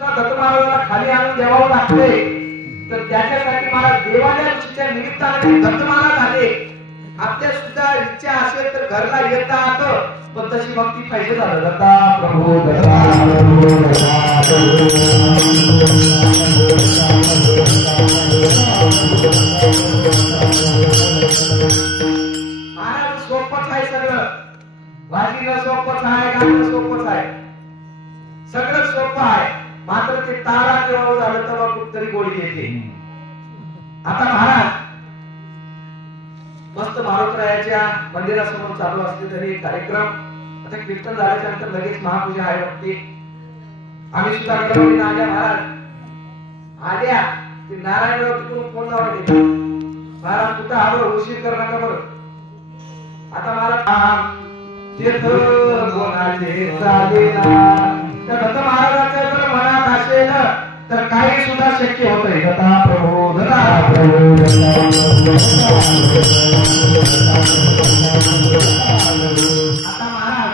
दत्त महाराजांना खाली आणून द्यावं लागते, तर त्याच्यासाठी मला देवाच्या ऋषीच्या निमित्ताने दत्त महाराज आले. आपल्या सुद्धा इच्छा असेल तर घरला येतात, पण तशी भक्ती पाहिजे. झालं दत्ता प्रभू दत्ता प्रभू दत्ता महाराज सोपच आहे सगळं. वाजीला सोपच आहे, गाणं सोपच आहे, सगळं सोपं आहे. मात्र ते तारा जेव्हा झालं तेव्हा कुठतरी गोडी येते. आता महाराज मस्त मारुतरायाच्या मंदिरासमोर चालू असले तरी कार्यक्रम. आता कीर्तन झाल्याच्या नंतर लगेच महापूजा आहे वाटते. आम्ही सुद्धा गणपती आल्या. महाराज आल्या ते नारायणराव तिकडून फोन लावले, महाराज कुठं आलो, उशीर कर नका बरं. आता महाराज तीर्थ कोणाचे चालेना, तर दत्त महाराजांच्या जर मनात असेल तर काही सुद्धा शक्य होतंय. दत्ता प्रभू दत्ता प्रभू आता महाराज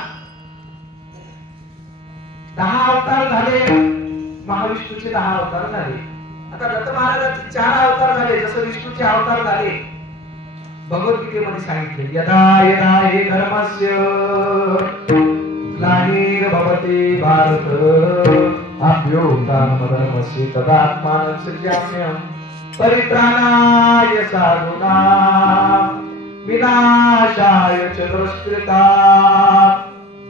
10 अवतार झाले, महाविष्णूचे 10 अवतार झाले. आता दत्त महाराजांचे 4 अवतार झाले, जसं विष्णूचे अवतार झाले. भगवद्गीतेमध्ये सांगितले, यदा यदा हि धर्मस्य ग्लानिर्भवति भारत अभ्युत्थानमधर्मस्य तदात्मानं सृजाम्यहं परित्राणाय साधूनां विनाशाय च दुष्कृतां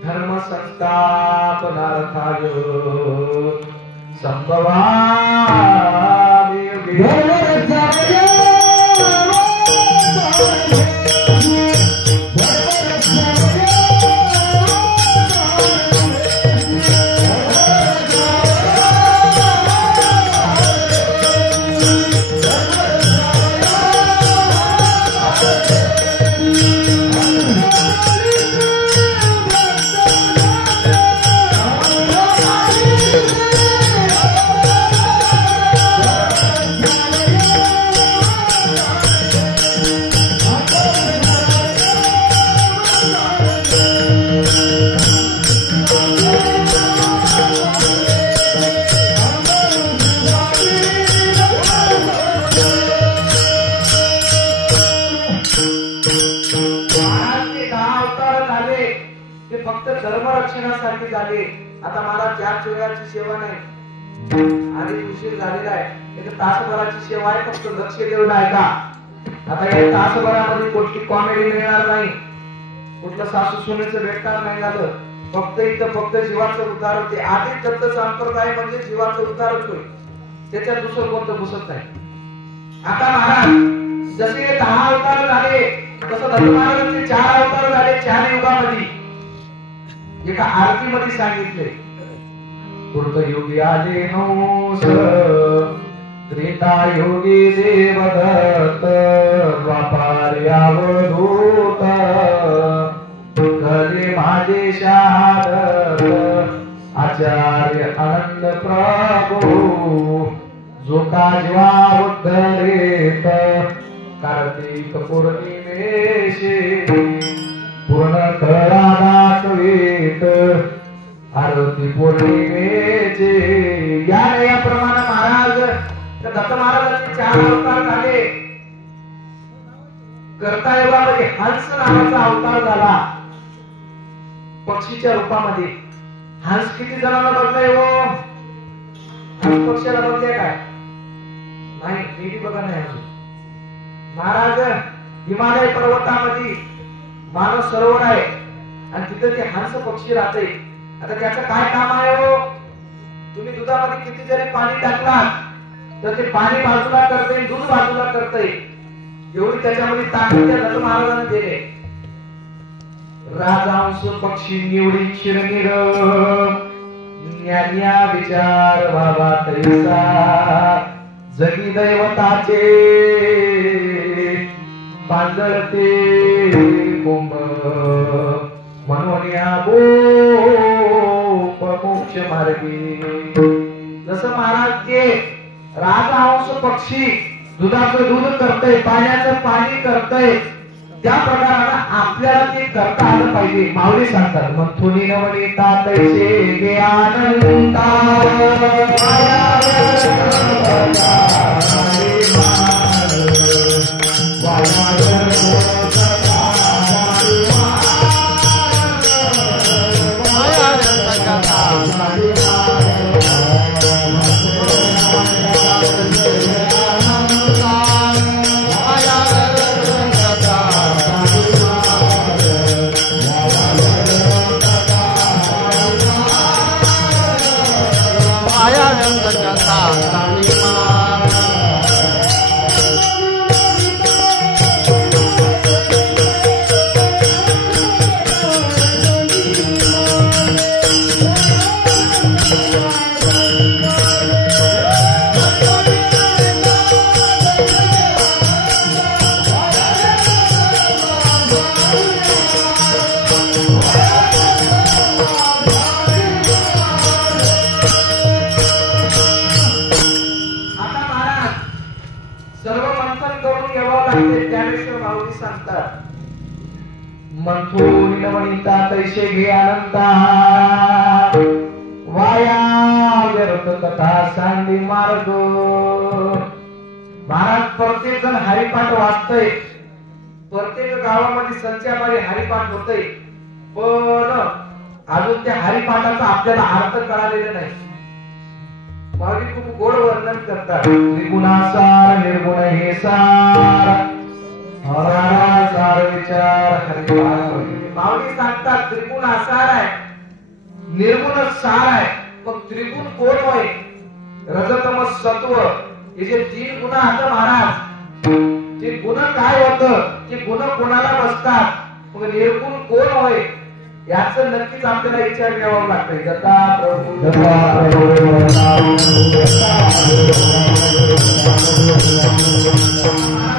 धर्म संस्थापनार्थाय संभवामि युगे. धर्मरक्षणासाठी झाले. आता मला 4 चोऱ्याची सेवा नाही आणि उशीर झालेला आहे, एक तासभराची सेवा आहे. फक्त लक्ष देऊन ऐका. आता या तासभरामध्ये कुठली कॉमेडी मिळणार नाही, कुठलं सासू सुनेचं भेटणार नाही झालं. फक्त जीवाचं उद्धार होते. आधी दत्त संप्रदाय म्हणजे जीवाचं उद्धारच होईल, त्याच्यात दुसरं कोणतं घुसत नाही. आता महाराज जसे 10 अवतार झाले, तसं दत्त महाराजांचे 4 अवतार झाले 4 युगामध्ये. एका आरतीमध्ये सांगितले, कृतयुगी आले नोस, त्रेतायुगी देवदत्त, द्वापारी अवधूत, घरे माझे शारद आचार्य आनंद प्रभू, जो का जीवा उद्धरेत कार्तिक पौर्णिमेशी पूर्ण खरा दाखवीत आरती पौर्णिमेचे. याप्रमाणे महाराज दत्त महाराजांचे 4 अवतार झाले. कर्तायुगामध्ये हंस नावाचा अवतार झाला, पक्षीच्या रूपामध्ये. हंस किती जणांना बघलाय हो? हंस पक्षाला बघले काय? नाही, मी बघा नाही अजून. महाराज हिमालय पर्वतामध्ये मानव सरोवर आहे आणि तिथे ते हंस पक्षी राहते. आता त्याचं काय काम आहे हो? तुम्ही दुधामध्ये किती जरी पाणी टाकलात तर ते पाणी बाजूला करते, दूध बाजूला करते. एवढी त्याच्यामध्ये ताकद त्या दत्त महाराजांनी दिले. राजांश पक्षी निवडी शिरनिर, ज्ञानिया विचार बाबा तैसा, जगी दैवताचे पांजळते कुंभ, म्हणून मोक्ष मार्गी. जसं महाराज ते राजहंस पक्षी दुधाचं दूध करतय, पाण्याचं पाणी करतय, त्या प्रकारानं आपल्याला ते करता आलं पाहिजे. माऊली सांगतात मंथुनी नवनीता तैसे गे आनंदा मंथुनी नवनीता तैसे घे आनंदा वाया व्यर्थ कथा सांडी मार्ग. महाराज प्रत्येक जण हरिपाठ वाचतय, प्रत्येक गावामध्ये संचामारी हरिपाठ होतय, पण अजून त्या हरिपाठाचा आपल्याला अर्थ कळालेला नाही. माऊली खूप गोड वर्णन करतात. त्रिगुणासार निर्गुण हे सार सार विचार माऊली सांगतात त्रिगुण आसार आहे, निर्गुण सार आहे. मग त्रिगुण कोण होय? रजतम सत्व हे जे 3 गुण आहेत महाराज, ते गुण काय होतं, ते गुण कोणाला बसतात? मग निर्गुण कोण होय याचं नक्कीच आपल्याला विचार घ्यावा लागतंय. दत्ता प्रभू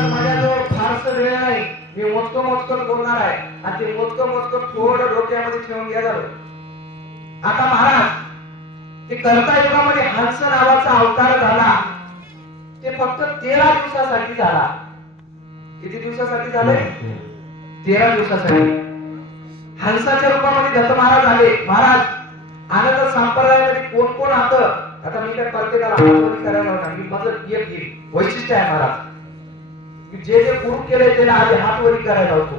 माझ्याजवळ फारसं वेळ नाही, मी मोजकं बोलणार आहे आणि ते मोजकं थोडं डोक्यामध्ये ठेवून घ्या झालं. आता महाराज ते कर्ता युगामध्ये हंस नावाचा अवतार झाला, ते फक्त 13 दिवसासाठी झाला. किती दिवसासाठी झाले? 13 दिवसासाठी. हंसाच्या रूपामध्ये दत्त महाराज आले. महाराज आनंद संप्रदायामध्ये कोण कोण आलं? आता मी काय प्रत्येकाला हातवरी करायला नाही, माझं एक वैशिष्ट्य आहे महाराज, जे जे गुरु केले त्याला आधी हातवरी करायला होतो,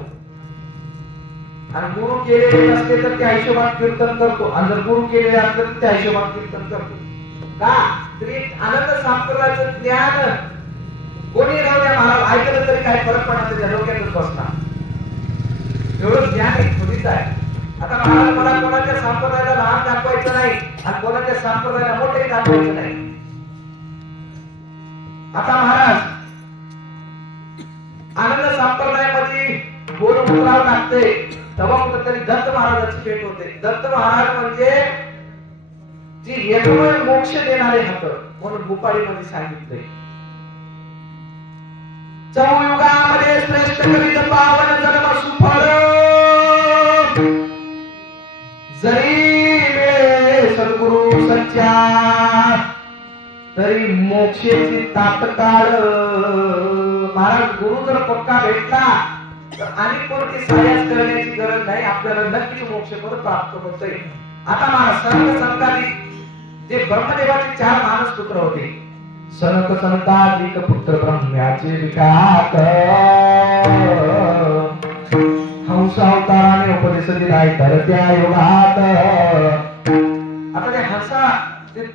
आणि गुरु केलेले नसते तर त्या हिशोबात कीर्तन करतो, आणि जर गुरु केलेले असले तर त्या हिशोबात कीर्तन करतो. का? तरी आनंद संप्रदायाचं ज्ञान कोणी राहू द्या महाराज, ऐकलं तरी काय फरक पडणार त्या डोक्यातच बसणार, एवढं ज्ञान एक खोलीच आहे. आता महाराज मला कोणाच्या संप्रदायाला लहान दाखवायचं नाही आणि कोणाच्या संप्रदायाला मोठे दाखवायचं नाही. आता महाराज आनंद संप्रदायामध्ये गोड उतरावं लागते, तेव्हा कुठेतरी दत्त महाराजाची भेट होते. दत्त महाराज म्हणजे जी एकमेव मोक्ष देणारे हात म्हणून भूपाळीमध्ये सांगितले. चौयुगामध्ये श्रेष्ठ करीत पावन जन्म सुफळ, जरी मिळे सद्गुरु सच्चा, तरी मोक्षेची तात्काळ. महाराज गुरु जर पक्का भेटला तर आणि कोणती सायास करण्याची गरज नाही, आपल्याला नक्कीच मोक्ष प्राप्त होतोय. आता महाराज सर्व संतांनी जे ब्रह्मदेवाचे 4 मानस पुत्र होते, सनक संताधिक पुत्र ब्रह्म्याचे विकात, हंस अवताराने उपदेश दिलाय तर त्या युगात. आता ते हंसा ते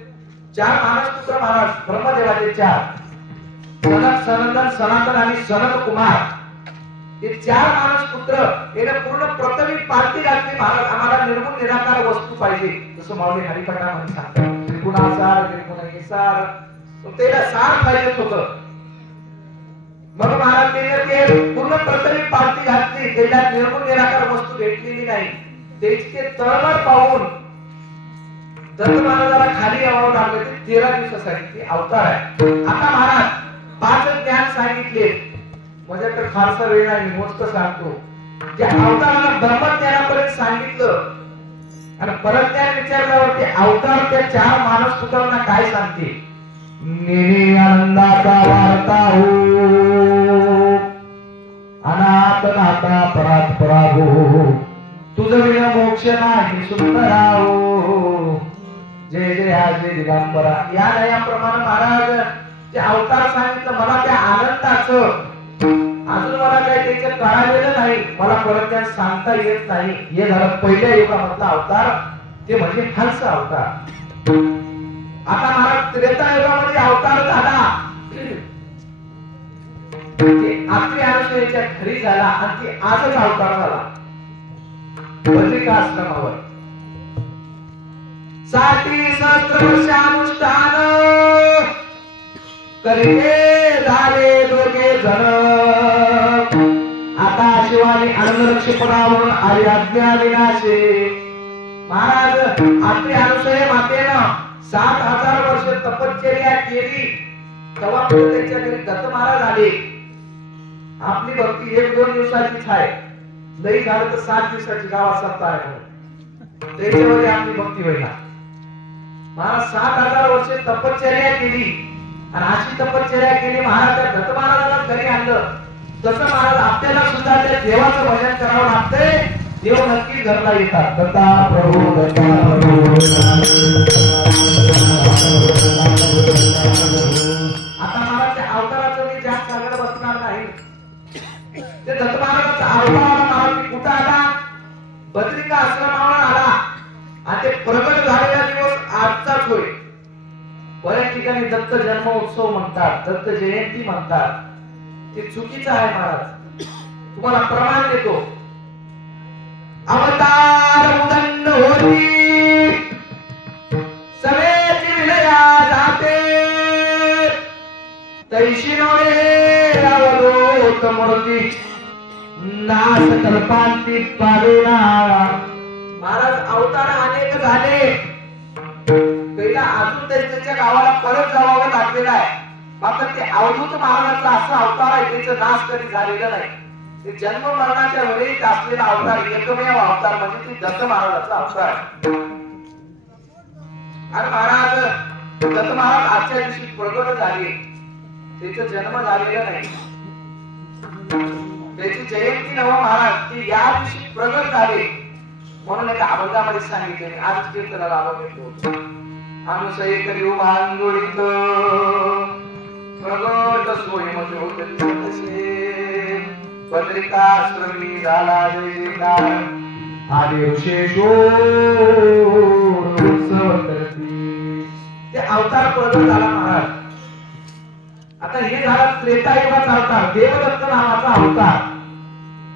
4 मानस पुत्र महाराज ब्रह्मदेवाचे 4, सनक, सनंदन, सनातन आणि सनत कुमार, हे 4 मानस पुत्र याने पूर्ण प्रथमी पार्टी घातली. महाराज आम्हाला निर्गुण निराकार वस्तू पाहिजे, जसं माऊली हरिपाठामध्ये सांगतात त्रिगुणासार निर्गुण हे सार, त्याला सार पाहिजेच होतं. मग महाराज ते पूर्ण प्रथमी पार्टी घातली, त्याला निर्गुण निराकार वस्तू भेटलेली नाही. त्याचे तळमळ पाहून दत्त महाराजाला खाली यावं लागलं. ते 13 दिवसासाठी ते अवतार आहे. आता महाराज 5 ज्ञान सांगितले, माझ्याकडे फारसा वेळ नाही, मोजकं सांगतो. त्या अवताराला ब्रह्मज्ञानापर्यंत सांगितलं आणि परज्ञान विचारल्यावर ते अवतार त्या 4 मानस पुत्रांना काय सांगते? निरे आनंदाचा वार्ता हो, अनाथ आता परात परागो तुझं विना मोक्ष नाही सुंदराओ जय जय जय दिगंबरा या दयाप्रमाणे महाराज जे अवतार सांगितलं मला त्या आनंदाचं अजून मला काही त्याचे कळालेलं नाही मला परत त्या सांगता येत नाही हे झालं पहिल्या युगामधला अवतार ते म्हणजे हंस अवतार आता महाराज त्रेता युगामध्ये अवतार झाला आपली अनुसूयाच्या घरी झाला आणि ती आजच अवतार झाला बद्रिका आश्रमावर 60 सहस्त्र वर्ष अनुष्ठान करिते झाले दोघे जण आता शिवानी अनलक्षपणावरून आली आज्ञा विनाशे महाराज आपली अनुसूया मातेनं 7000 वर्ष तपश्चर्या केली तेव्हा त्याच्या घरी दत्त महाराज आले आपली भक्ती 1-2 दिवसाचीच आहे लई झालं तर 7 दिवसाची गावात सत्ता आहे त्याच्यामध्ये आपली भक्ती होईना महाराज 7000 वर्ष तपश्चर्या केली आणि अशी तपश्चर्या केली महाराज दत्त महाराजाला घरी आणलं तसं महाराज आपल्याला सुद्धा त्या देवाचं भजन करावं लागतंय देव नक्की घरला येतात दत्ता प्रभू दत्ता प्रभू आता महाराज त्या अवताराचं मी जास्त सांगत बसणार नाही ते दत्त महाराजाचा अवतार महाराज कुठं आला बद्रिका आश्रमावर आला आणि ते प्रगट झालेला दिवस आजचाच होय बऱ्याच ठिकाणी दत्त जन्म उत्सव म्हणतात दत्त जयंती म्हणतात ते चुकीचं आहे महाराज तुम्हाला प्रमाण देतो अवतार उदंड होती सवेची विलया जाते तैशी नोळे रावलोत मूर्ती नास कल्पांती पावेना महाराज अवतार अनेक झाले पहिला अजून त्याच्या गावाला परत जावं लागलेलं आहे मात्र ते अवधूत महाराजाचा असा अवतार आहे त्याचा नाश कधी झालेला नाही ते जन्म मरणाच्या वेळी असलेला अवतार एकमेव अवतार म्हणजे ते दत्त महाराजाचा अवतार आणि महाराज दत्त महाराज आजच्या दिवशी प्रगट झाले त्याचा जन्म झालेला नाही त्याची जयंती नव महाराज ती या दिवशी प्रगट झाले म्हणून एका अभंगामध्ये सांगितले आज कीर्तनाला अभंग होतो अनुसये करी भांगोळीत प्रगट सोय मध्ये होते बद्रिकाश्रमी झाला जयकार आदेव शेषो उत्सव करती ते अवतार प्रगट झाला महाराज आता हे झाला त्रेता युगाचा अवतार देवदत्त नावाचा अवतार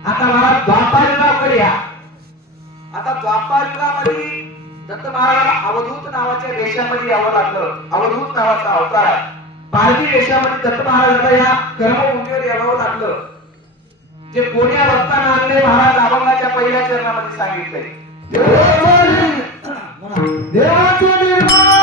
आता महाराज द्वापार युगाकडे या आता द्वापार युगामध्ये दत्त महाराजाला अवधूत नावाच्या वेशामध्ये यावं लागलं अवधूत नावाचा अवतार आहे पारधी वेशामध्ये दत्त महाराजाला या कर्मभूमीवर यावं लागलं जे कोण्या भक्तांना आणले महाराज अभंगाच्या पहिल्या चरणामध्ये सांगितलंय देवाचे निर्माण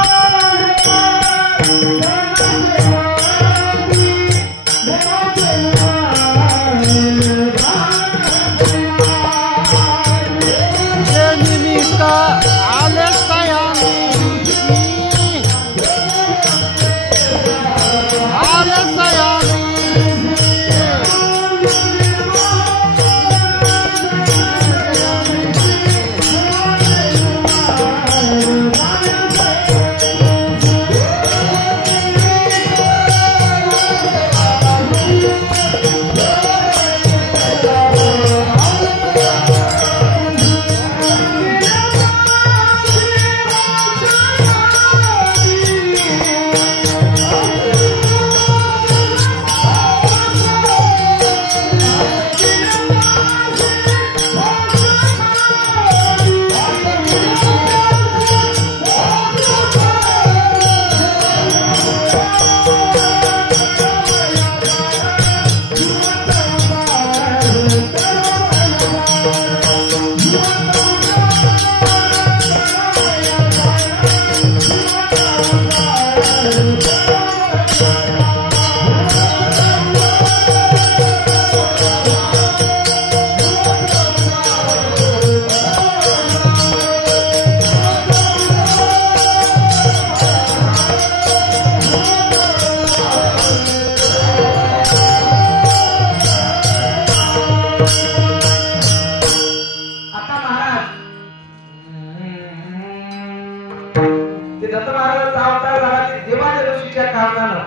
ऋषीच्या कारणानं.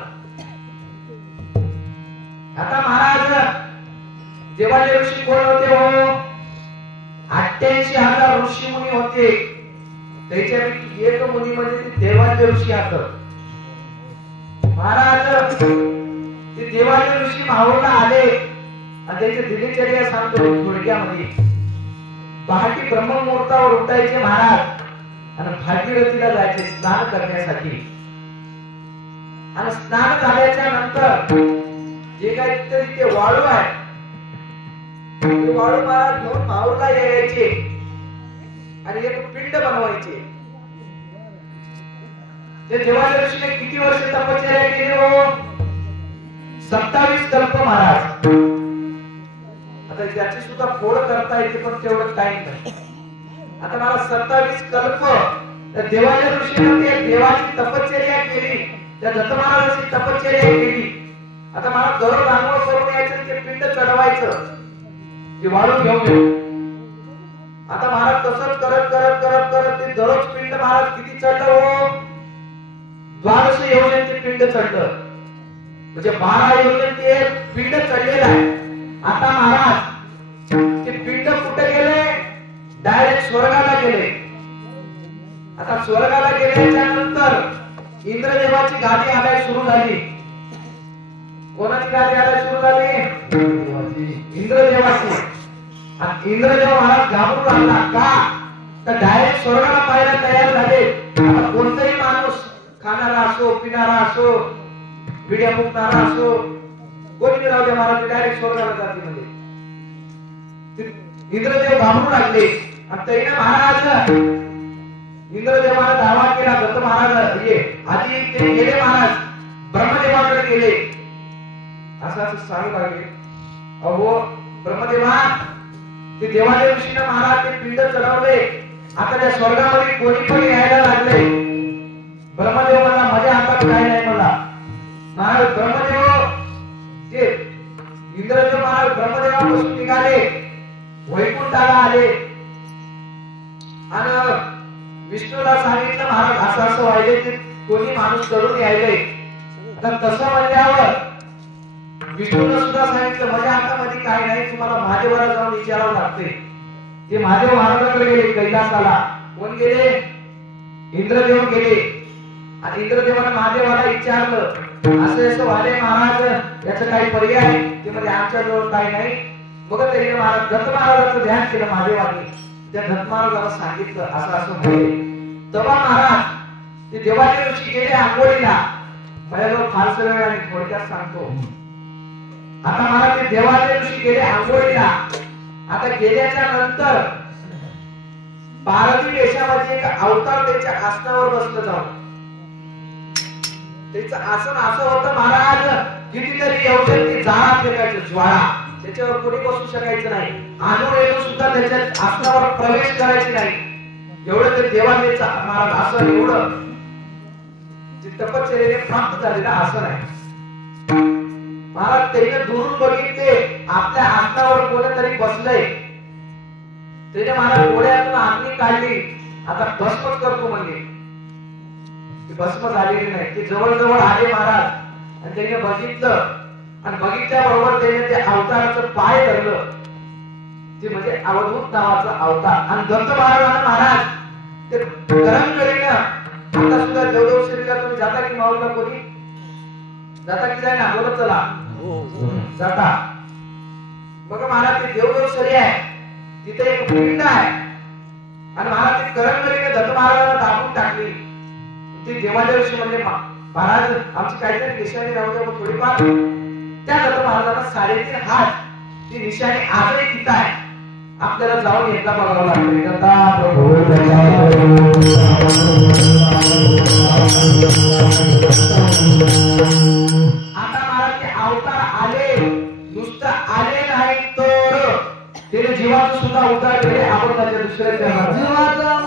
आता महाराज देवाचे ऋषी कोण होते हो? 88,000 ऋषी मुनी होते. त्याच्यापैकी एक मुनी म्हणजे ते देवाचे ऋषी असत. महाराज ते देवाचे ऋषी माहूरला आले आणि त्याचे दिनचर्या सांगतो थोडक्यामध्ये. पहाटे ब्रह्ममुहूर्तावर उठायचे महाराज आणि भागीरथीला जायचे स्नान करण्यासाठी. आणि स्नान झाल्याच्या नंतर जे काही तिथे वाळू आहे ते वाळू महाराज घेऊन माहूरला यायचे आणि एक पिंड बनवायचे. ते देवाच्या ऋषीने किती वर्ष तपश्चर्या केली हो? 27 कल्प महाराज. आता त्याची सुद्धा फोड करता येते पण तेवढं टाइम नाही. आता मला 27 कल्प त्या देवाच्या ऋषीने ते देवाची तपश्चर्या केली, त्या दत्त महाराजांची तपश्चर्या केली. आता मला दररोज आंघोळ करून यायचं, ते पिंड चढवायचं, ते वाळू घेऊन येऊ. आता महाराज तसंच करत करत करत करत ते दररोज पिंड महाराज किती चढलं हो? 1200 योजन ते पिंड चढलं. म्हणजे 12 योजन ते पिंड चढलेलं आहे. आता महाराज ते पिंड कुठे गेले? डायरेक्ट स्वर्गाला गेले. आता स्वर्गाला गेल्याच्या नंतर इंद्रदेवाची गादी आणायला सुरू झाली. कोणाची गादी आणायला सुरू झाली? इंद्रदेवाची. आणि इंद्रदेव महाराज घाबरून लागला. का? तर डायरेक्ट स्वर्गाला पाहायला तयार झाले. आता कोणताही माणूस खाणारा असो, पिणारा असो, विड्या फुकणारा असो, कोणी राहू द्या महाराज डायरेक्ट स्वर्गाला जाते. म्हणजे इंद्रदेव घाबरू लागले. आणि तैने महाराज इंद्रदेवाला दावा केला. दत्त महाराज आधी ते गेले महाराज ब्रह्मदेवाकडे गेले. असं सांगू लागले, अहो ब्रह्मदेवा, ते देवाच्या ऋषीने महाराज ते पिंड चढवले. आता त्या स्वर्गामध्ये कोणी पण यायला लागले. ब्रह्मदेव मला माझ्या हातात काय नाही. मला महाराज ब्रह्मदेव ते इंद्रदेव महाराज ब्रह्मदेवापासून निघाले, वैकुंठाला आले आणि विष्णूला सांगितलं महाराज असं असं व्हायले, ते कोणी माणूस करून यायले. आता तसं म्हणल्यावर विष्णूला सुद्धा सांगितलं माझ्या हातामध्ये काय नाही, तुम्हाला महादेवाला जाऊन विचारावं लागते. ते महादेव महाराजांकडे गेले कैलासाला. कोण गेले? इंद्रदेव गेले. आणि इंद्रदेवाने महादेवाला विचारलं असं असं व्हायले महाराज, याचं काही पर्याय? ते म्हणजे आमच्या जवळ काही नाही. मग ते महाराज दत्त महाराजांचं ध्यान केलं महादेवाने. त्या दत्त महाराजाला सांगितलं असं असं व्हायले. तेव्हा महाराज ते देवाचे ऋषी गेले आंघोळीला. माझ्याजवळ फारसं वेळ आणि थोडक्यात सांगतो. आता महाराज ते देवाचे ऋषी गेले आंघोळीला. आता गेल्याच्या नंतर पार्वती देशामध्ये एक अवतार त्याच्या आसनावर बसलं जाऊन. त्याचं आसन असं होतं महाराज, कितीतरी अवशक्ती जाळा फेकायचं, ज्वाळा. त्याच्यावर कोणी बसू शकायचं नाही. अणुरेणू सुद्धा त्याच्या आसनावर प्रवेश करायचे नाही. एवढं ते देवानेचं महाराज आसन, एवढं तपश्चर्येने प्राप्त झालेलं आसन आहे. महाराज त्याने दुरून बघितले आपल्या आसनावर कोणीतरी बसलंय. त्याने महाराज डोळ्यातून अग्नी काढली. आता भस्म करतो म्हणजे ती भस्म झालेली नाही. ते जवळ जवळ आले महाराज आणि त्याने बघितलं. आणि बघितल्या बरोबर त्याने ते अवताराचं पाय धरलं. ते म्हणजे अवधूत नावाचा अवतार. आणि दत्त महाराज ते करंगळीनं आता सुद्धा देवदेव श्रीला तुम्ही जाता की माऊरला? कोणी जाता की जाय ना? बोलत चला जाता. बघा महाराज ते देवदेव श्री आहे, तिथे एक पिंड आहे. आणि महाराज ते करंगळीने दत्त महाराजांना दाबून टाकली. ते देवाच्या ऋषी म्हणजे महाराज आमची काहीतरी निशाणी राहू द्या थोडीफार. त्या दत्त महाराजांना 3.5 हात ती निशाणी आजही तिथं आहे. आपल्याला जाऊन एकदा बघावं लागतं. आता महाराज ते अवतार आले, नुसतं आले नाही तर त्याने जीवाचं सुद्धा उद्धार केले. आपण त्याच्या दुसऱ्या जीवाचा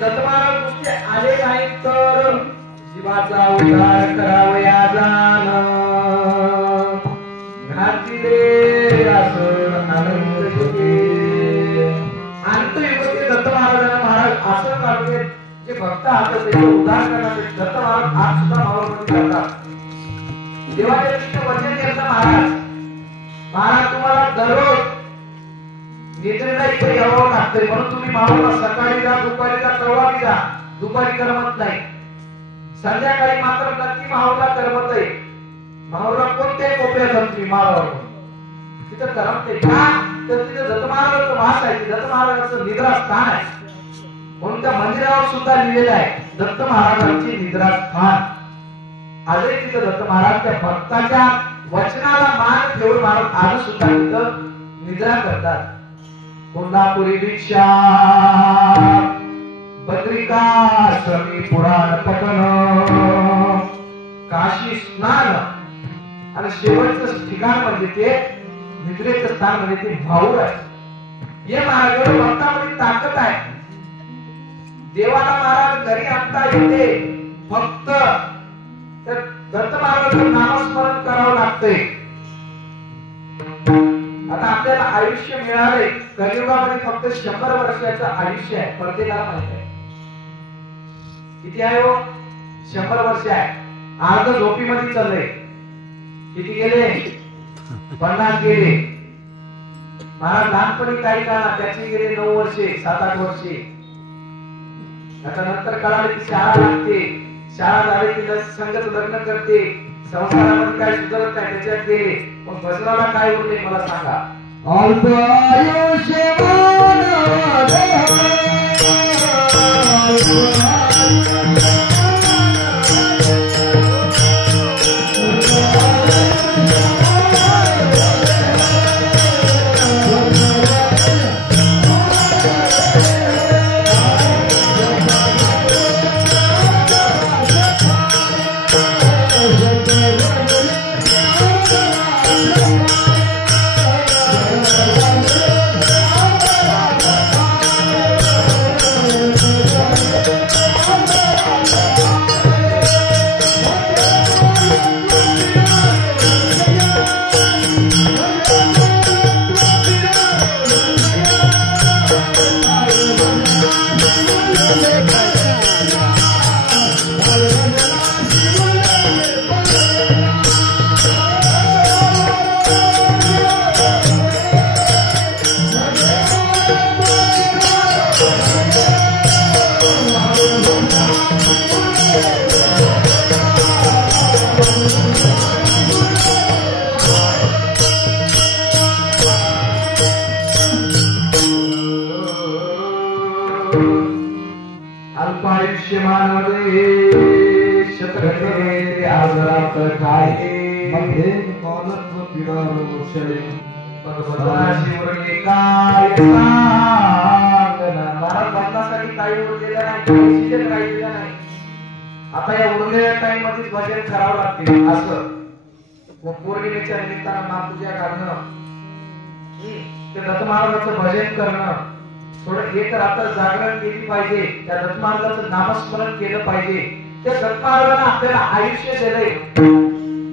दत्त महाराज नुसते आले नाही तर जीवाचा उद्धार करावया जाण घातिले असं आनंद होते. अंत युगते दत्त महाराजांना महाराज असं वाटते जे भक्त आहात त्याचे उद्धार करण्यासाठी दत्त महाराज आज सुद्धा भावामध्ये जातात. देवाच्या दृष्टीने वचन देतात महाराज. महाराज तुम्हाला दररोज निद्रेला इथे यावं लागतंय म्हणून तुम्ही मावळला सकाळी जा दुपारी जा केव्हाही जा दुपारी करमत नाही. संध्याकाळी मात्र नक्की मावळला करमत आहे. मावळला कोणत्याही कोपऱ्यात तुम्ही मावळावर तिथं करमते का तर तिथे दत्त महाराजांचा वास आहे. दत्त महाराजांचं निद्रास्थान आहे म्हणून त्या मंदिरावर सुद्धा लिहिलेलं आहे दत्त महाराजांची निद्रास्थान. आजही तिथं दत्त महाराज त्या भक्ताच्या वचनाला मान ठेवून महाराज आज सुद्धा तिथं निद्रा करतात. कोल्हापुरी दीक्षा बद्रिकाश्रमी पुराण पठण काशी स्नान आणि शेवटचं ठिकाण म्हणजे ते निद्रेचं स्थान म्हणजे ते भाऊर आहे. हे महाराज भक्तामध्ये ताकद आहे. देवाला महाराज घरी आणता येते फक्त तर दत्त महाराजांचं नामस्मरण करावं लागतंय. आता आपल्याला आयुष्य मिळाले कलियुगामध्ये फक्त 100 वर्षाचं आयुष्य आहे. प्रत्येकाला माहिती आहे किती आहे हो 100 वर्ष आहे. अर्ध झोपीमध्ये चाललंय. किती गेले 50 गेले. महाराज लहानपणी काही काळा त्याचे गेले 9 वर्षे 7-8 वर्षे. आता नंतर कळाले की शाळा लागते. शाळा झाली की संगत लग्न करते. संसारामध्ये काय सुधारत नाही त्याच्यात गेले. पण भजनाला काय उरले मला सांगा. अल्प आयुष्यवान आता या उरलेल्या टाइम मध्ये भजन करावं लागते. असं पौर्णिमेच्या निमित्तानं महापूजा घालणं ते दत्त महाराजांचं भजन करणं थोडं हे तर आता जागरण केली पाहिजे. त्या दत्त महाराजांचं नामस्मरण केलं पाहिजे. त्या दत्त महाराजांना आपल्याला आयुष्य दिलंय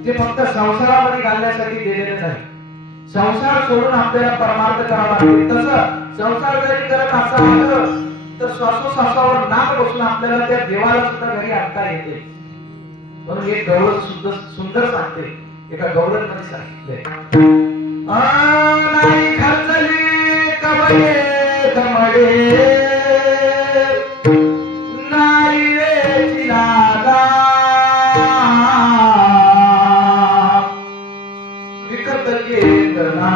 ते फक्त संसारामध्ये घालण्यासाठी दिलेलं नाही. संसार सोडून आपल्याला परमार्थ करावा लागते. तसं संसार जरी करत असं तर श्वासोश्वासावर नाम बसून आपल्याला त्या देवाला सुद्धा घरी आणता येते. म्हणून हे गवळण सुद्धा सुंदर सांगते. एका गवळण मध्ये सांगितलंय नाही खर्चली कवये कमळे नाही वेची लागा विकत घेतला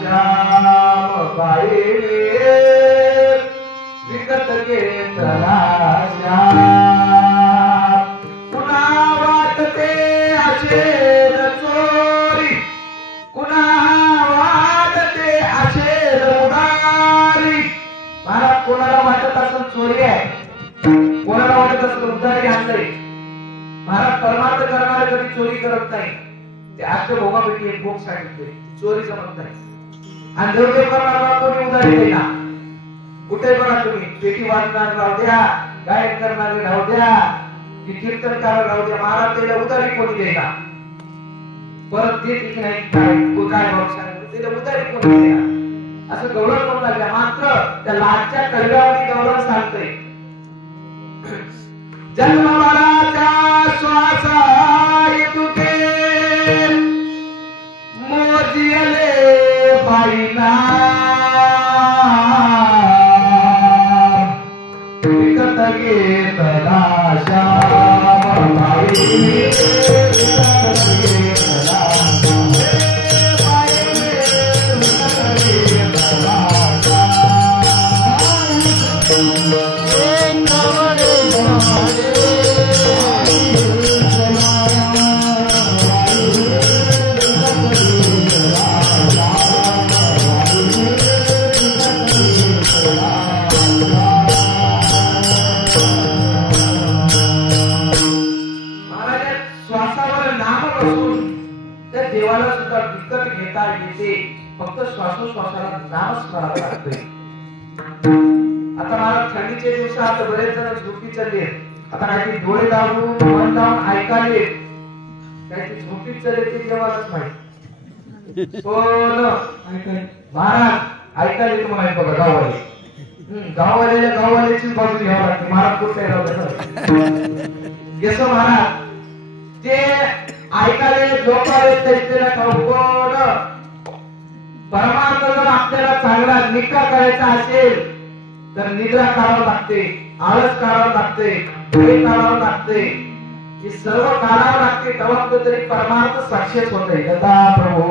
श्याम बाई विकत घेतला श्याम पुन्हा वाटते असेल चोरी पुन्हा वाटते असेल उदारी. मला कोणाला वाटत असेल चोरी आहे कोणाला वाटत असेल उदारी आणलंय. महाराज परमार्थ करणारे कधी चोरी करत नाही. ते अष्टभोगापैकी एक भोग सांगितले चोरी जमत नाही. आणि देवदेव करणारा कोणी उदारी देईना. कुठे बघा तुम्ही पेटी वाजणार राहू द्या गायन करणारे राहू द्या की कीर्तनकार राहू द्या, महाराज त्याला उदारी कोणी देईना. परत देत की नाही काय बाबा सांग त्याला उदारी कोणी देईना असं गौरव करू लागला. मात्र त्या लाटच्या कळव्यावरती गौरव सांगतोय, जन्मवाराच्या श्वासाय तुके मोजियले बाईना विकत घेतला श्याम बाई. फक्त श्वासोश्वासाला नामस्मरण लागतोय. आता मला थंडीचे दिवस आता बरेच जण झोपी चालले, आता काही डोळे दाबून मन लावून ऐकाले, काही झोपी चालले ते देवालाच माहिती. पण महाराज ऐकायला तुम्हाला बघा गाववाले गाववाल्याचीच बाजू घ्यावं लागते. महाराज कुठे राहतात येस महाराज ते ऐकायला झोपाले त्याला पण परमार्थ जर आपल्याला चांगला निका करायचा असेल तर निद्रा काढावं लागते, आळस काढावं लागते, भय काढावं लागते, हे सर्व काढावं लागते. तेव्हा तरी परमार्थ साक्षीच होते. दत्ता प्रभू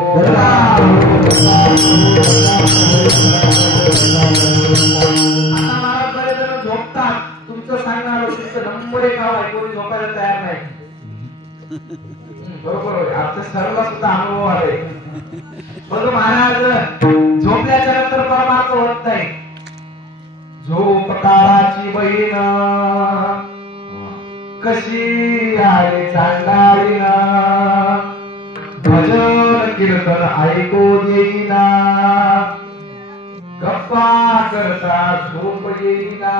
महाराज बरेच जण झोपतात, तुमचं सांगणार तुमचं नंबर एक नाव आहे, कोणी झोपायला तयार नाही. बरोबर आपल्या सर्व सुद्धा अनुभव आले. बघ महाराज झोपल्याच्या नंतर परमार्थ होत नाही. झोप काळाची बहीण कशी आली चांगलीना, भजन कीर्तन ऐकू येईना, गप्पा करता झोप येईना,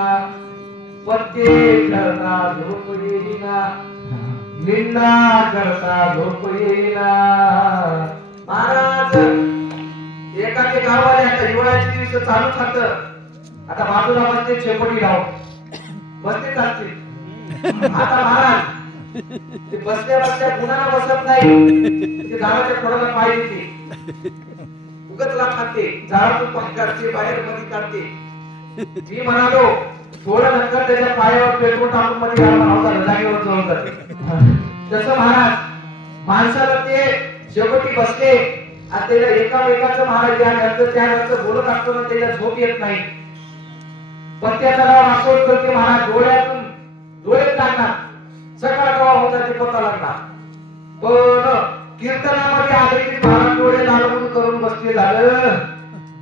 पत्ते करता झोप येईना, निंदा करता झोप येईना. महाराज एखादे गावाले आता हिवाळ्याचे दिवस चालू खात, आता बाजूला बसते शेपटी लावून बसते चालते. आता महाराज ते बसल्या बसल्या गुणाला बसत नाही, ते झाडाच्या खोडाला पाय देते, उगत ला खाते, झाडातून पाय काढते, बाहेर मध्ये काढते. मी म्हणालो थोडं नंतर त्याच्या पायावर पेट्रोल टाकून मध्ये जागेवर जवळ जाते. तसं महाराज माणसाला ते शेवटी बसले आणि त्याला एकामेकाचं महाराज या घरचं त्या घरचं बोलत असताना त्याला झोप येत नाही. पत्त्याचा नाव आठवत करते महाराज, डोळ्यातून डोळेच लागणार, सकाळ केव्हा होत जाते पत्ता लागणार. पण कीर्तनामध्ये आले की महाराज डोळे लालून करून बसले झालं,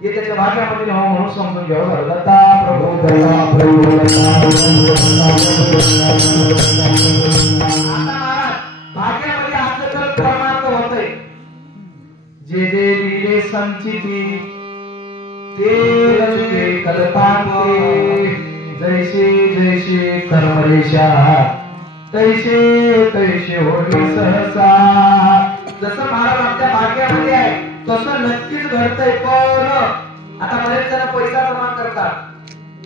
हे त्याच्या भाग्यामध्ये नाव म्हणून समजून घ्यावं झालं. दत्ता प्रभू दत्ता प्रभू. आता महाराज भाग्यामध्ये असलं तर परमार्थ होतंय. जे जे लिहिले संचिती ते रचते कल्पांते, जैसे जैसे कर्मरेषा तैसे तैसे होती सहसा. जसं महाराज आपल्या भाग्यामध्ये आहे तसं नक्कीच घडतंय. पण आता बरेच जण पैसा जमा करतात,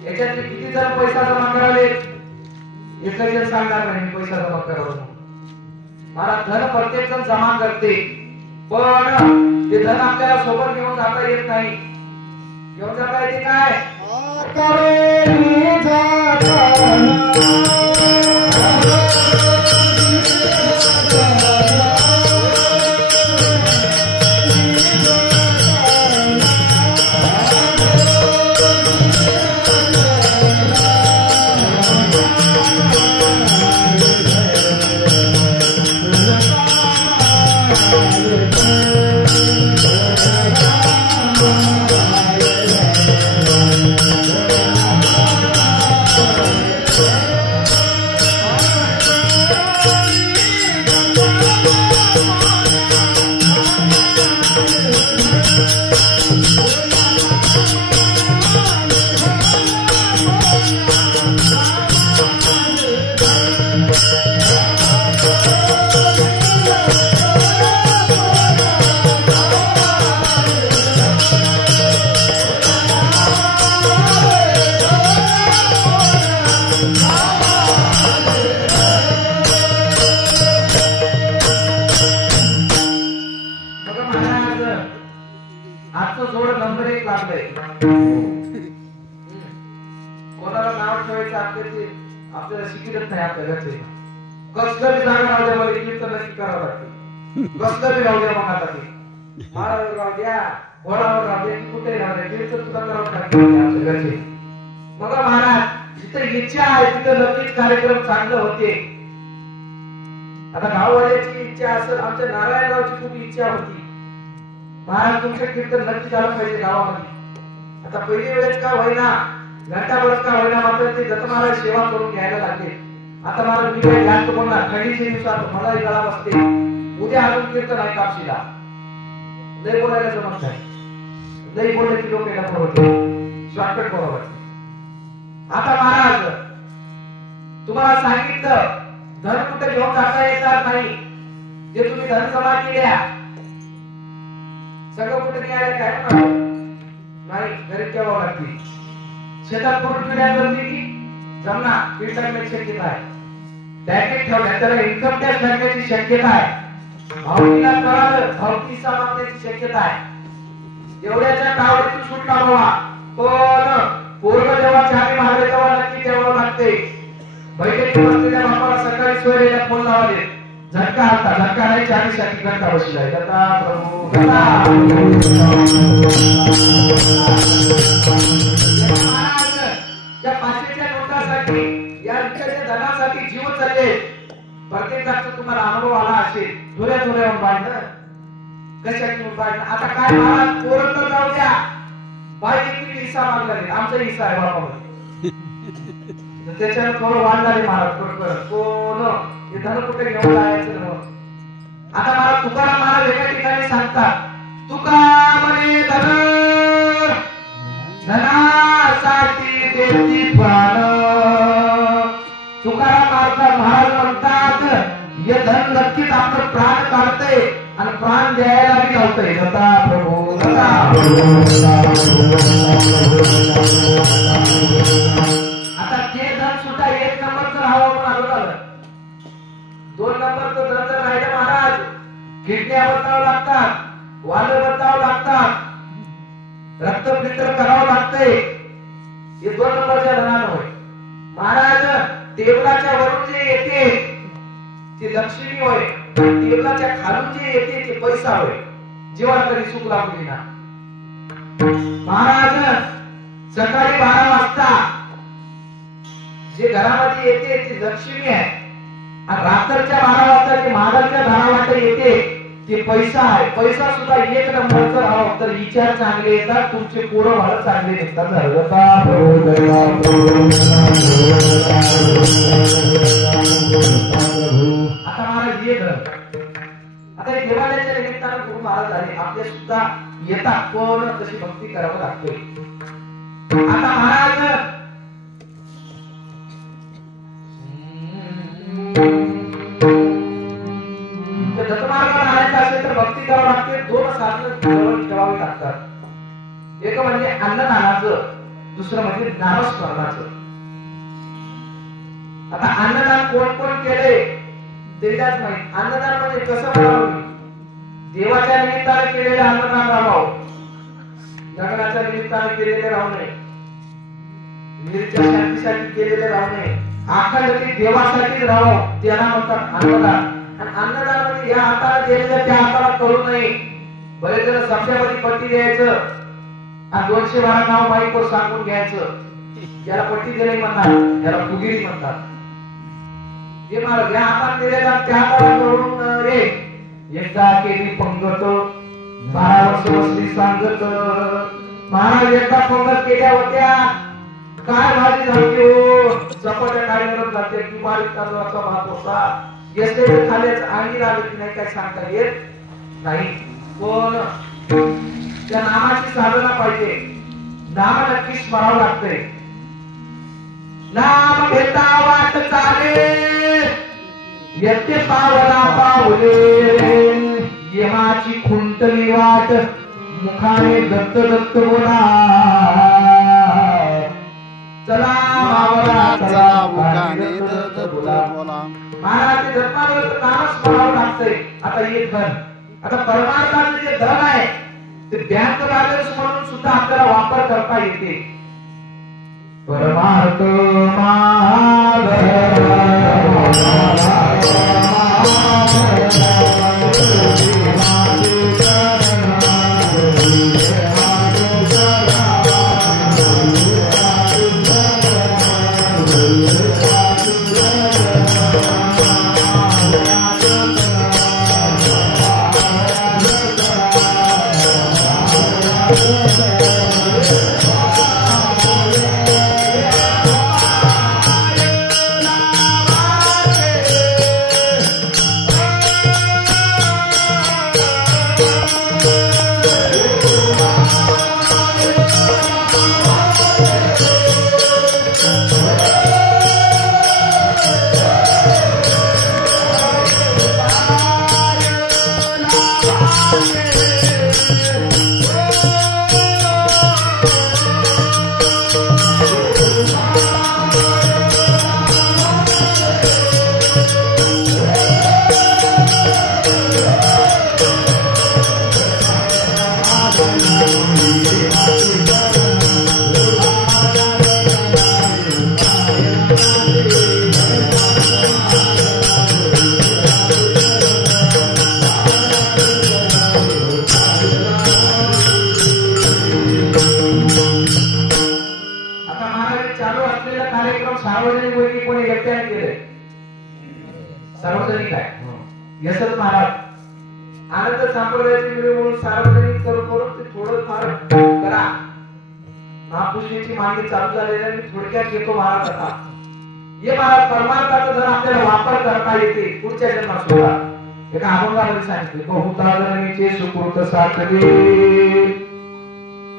याच्यातले किती जण पैसा जमा करावे एकच जण सांगणार नाही पैसा जमा करावा. महाराज धन प्रत्येक जण जमा करते, पण ते धन आपल्याला सोबत घेऊन जाता येत नाही. घेऊन जाता येते काय ठेवायचं आपल्याला शिकवत नाही आपल्या घरचे. कसलं बी जागा राहू द्या, मला कीर्तन नक्की करावं लागते. कसलं बी राहू द्या, मग आता ते माळावर राहू द्या, घोडावर राहू द्या, कुठे राहू द्या, कीर्तन सुद्धा करावं लागते आपल्या घरचे. मग महाराज जिथं इच्छा आहे तिथं नक्कीच कार्यक्रम चांगले होते. आता गाववाल्याची इच्छा असेल, आमच्या नारायणरावची खूप इच्छा होती, महाराज तुमचं कीर्तन नक्की झालं पाहिजे गावामध्ये. आता पहिली वेळेस का होईना, घंटाभर का होईना, मात्र ते दत्त महाराज सेवा करून घ्यायला लागले. आता महाराज मी काही जास्त बोलणार, थंडीचे दिवसात मलाही गळा बसते. उद्या अजून कीर्तन आहे कापशीला, लय बोलायला जमत नाही, लय बोलले की लोक याला होते, शॉर्टकट बरोबर. आता महाराज तुम्हाला सांगितलं धन कुठे घेऊन जाता येणार नाही, जे तुम्ही धन जमा केल्या सगळं कुठे न्यायला काय म्हणणार नाही, घरी ठेवावं लागते. शेतात करून पिढ्या करते की जमना पीठ टाकण्याची शक्यता आहे, बँकेत ठेवल्या त्याला इन्कम टॅक्स भरण्याची शक्यता आहे, भावकीला कळालं भावकीचा मागण्याची शक्यता आहे. एवढ्याच्या कावडीतून सुटला बाबा, पण पूर्ण जेव्हा चहाने मागले तेव्हा नक्की ठेवावं लागते. बैठकीत बसलेल्या बापाला सकाळी सोयरेला फोन लावाले, झटका आता झटका नाही, चहासाठी घंटा बसला आहे. दत्ता प्रभू या पाचशेच्या नोटासाठी, या रिक्षाच्या धनासाठी जीव चालले. प्रत्येकाचा तुम्हाला अनुभव आला असेल, थोड्या थोड्या बांधणं कशाची बांधणं. आता काय महाराज पोरं तर जाऊ द्या, बाई देखील हिस्सा मागला नाही, आमचा हिस्सा आहे बापामध्ये. त्याच्यानं थोडं वाढणारे महाराज कोण हे धन कुठे घेऊन जायचं नव्हतं. आता मला तुकाराम महाराज एका ठिकाणी सांगतात, तुका म्हणे धन धनासाठी देती प्राण. तुकाराम महाराज म्हणतात हे धन नक्कीच आपलं प्राण काढतंय आणि प्राण द्यायला बी लावतंय. दत्ता प्रभू दत्ता. आता जे धन सुद्धा एक नंबरचं राहावं पण अगोदर, दोन नंबरचं धन जर राहिलं महाराज, किडन्या बदलावं लागतात, वालं बदलावं लागतात, रक्तफिल्टर करावं लागतंय. हे दोन नंबरच्या धनानं होय. महाराज टेबलाच्या वरून जे येते ती लक्ष्मी होय, टेबलाच्या खालून जे येते ते पैसा होय. जेव्हा तरी सुख लागू ना महाराज, सकाळी 12 वाजता जे घरामध्ये येते ती लक्ष्मी आहे, आणि रात्रीच्या 12 वाजता जे महाराजच्या घरावाट येते ते पैसा आहे. पैसा सुद्धा एक नंबरचा राहावं तर विचार चांगले येतात, तुमचे पोरं बाळ चांगले निघतात. आता महाराज ये घर, आता देवालयाच्या निमित्तानं गुरु महाराज आले, आपल्या सुद्धा येतात, पण तशी भक्ती करावं लागते. आता महाराज दत्तमार्गाला आणायचं असेल तर भक्ती करावं लागते. दोन साधनं जवळ ठेवावी लागतात, एक म्हणजे अन्नदानाचं, दुसरं म्हणजे नामस्मरणाचं. आता अन्नदान कोण कोण केले देतात माहित. अन्नदान म्हणजे कसं करावं, देवाच्या निमित्ताने केलेलं अन्नदान राहावं, लग्नाच्या निमित्ताने केलेले राहू नये, वीरच्या शांतीसाठी केलेले राहू नये, अखंड ते देवासाठी राहावं, त्याला म्हणतात अन्नदान. आणि अन्नदान म्हणजे या हाताला दिलेलं त्या हाताला करू नये. बरेच जण सप्त्यामध्ये पट्टी द्यायचं आणि 212 नाव माईकवर सांगून घ्यायचं, याला पट्टी दिली म्हणतात, याला फुगिरी म्हणतात. जे महाराज या हातात दिलेला त्या हाताला करून रे. एकदा केली पंगत 12 वर्ष बसली सांगत. महाराज एकदा पंगत केल्या होत्या, काय भाजी झाली हो, चपात्या काय करत जाते की बारीक तांदूळाचा भात होता. येते खाल्याच आणि लागत की नाही काय सांगता येत नाही, पण त्या नामाची साधना पाहिजे. नाम नक्की स्मरावं लागतंय. नाम घेता वाट चाले, येते पावला पावले, येमाची खुंटली वाट, मुखाने दत्त दत्त बोला. चला चला मुखाने दत्त बोला. महाराज दत्ताचं नाम स्मरावं लागतंय. आता एक धन, आता परमार्थाचं जे धन आहे ते बँक बॅलन्स म्हणून सुद्धा आपल्याला वापर करता येते. परमार्थ असलेला कार्यक्रम सार्वजनिक पैकी कोणी एकट्याने केले? सार्वजनिक आहे. यशच महाराज आनंद संप्रदायाची मिळून म्हणून सार्वजनिक करून ते थोडं फार करा. महापुरुषाची मागणी चालू झालेली आहे. मी थोडक्यात घेतो महाराज आता. हे महाराज परमार्थाचा जर आपल्याला वापर करता येते पुढच्या जन्मात सुद्धा. एका अभंगामध्ये सांगितले बहुता जन्मीचे सुकृत साधले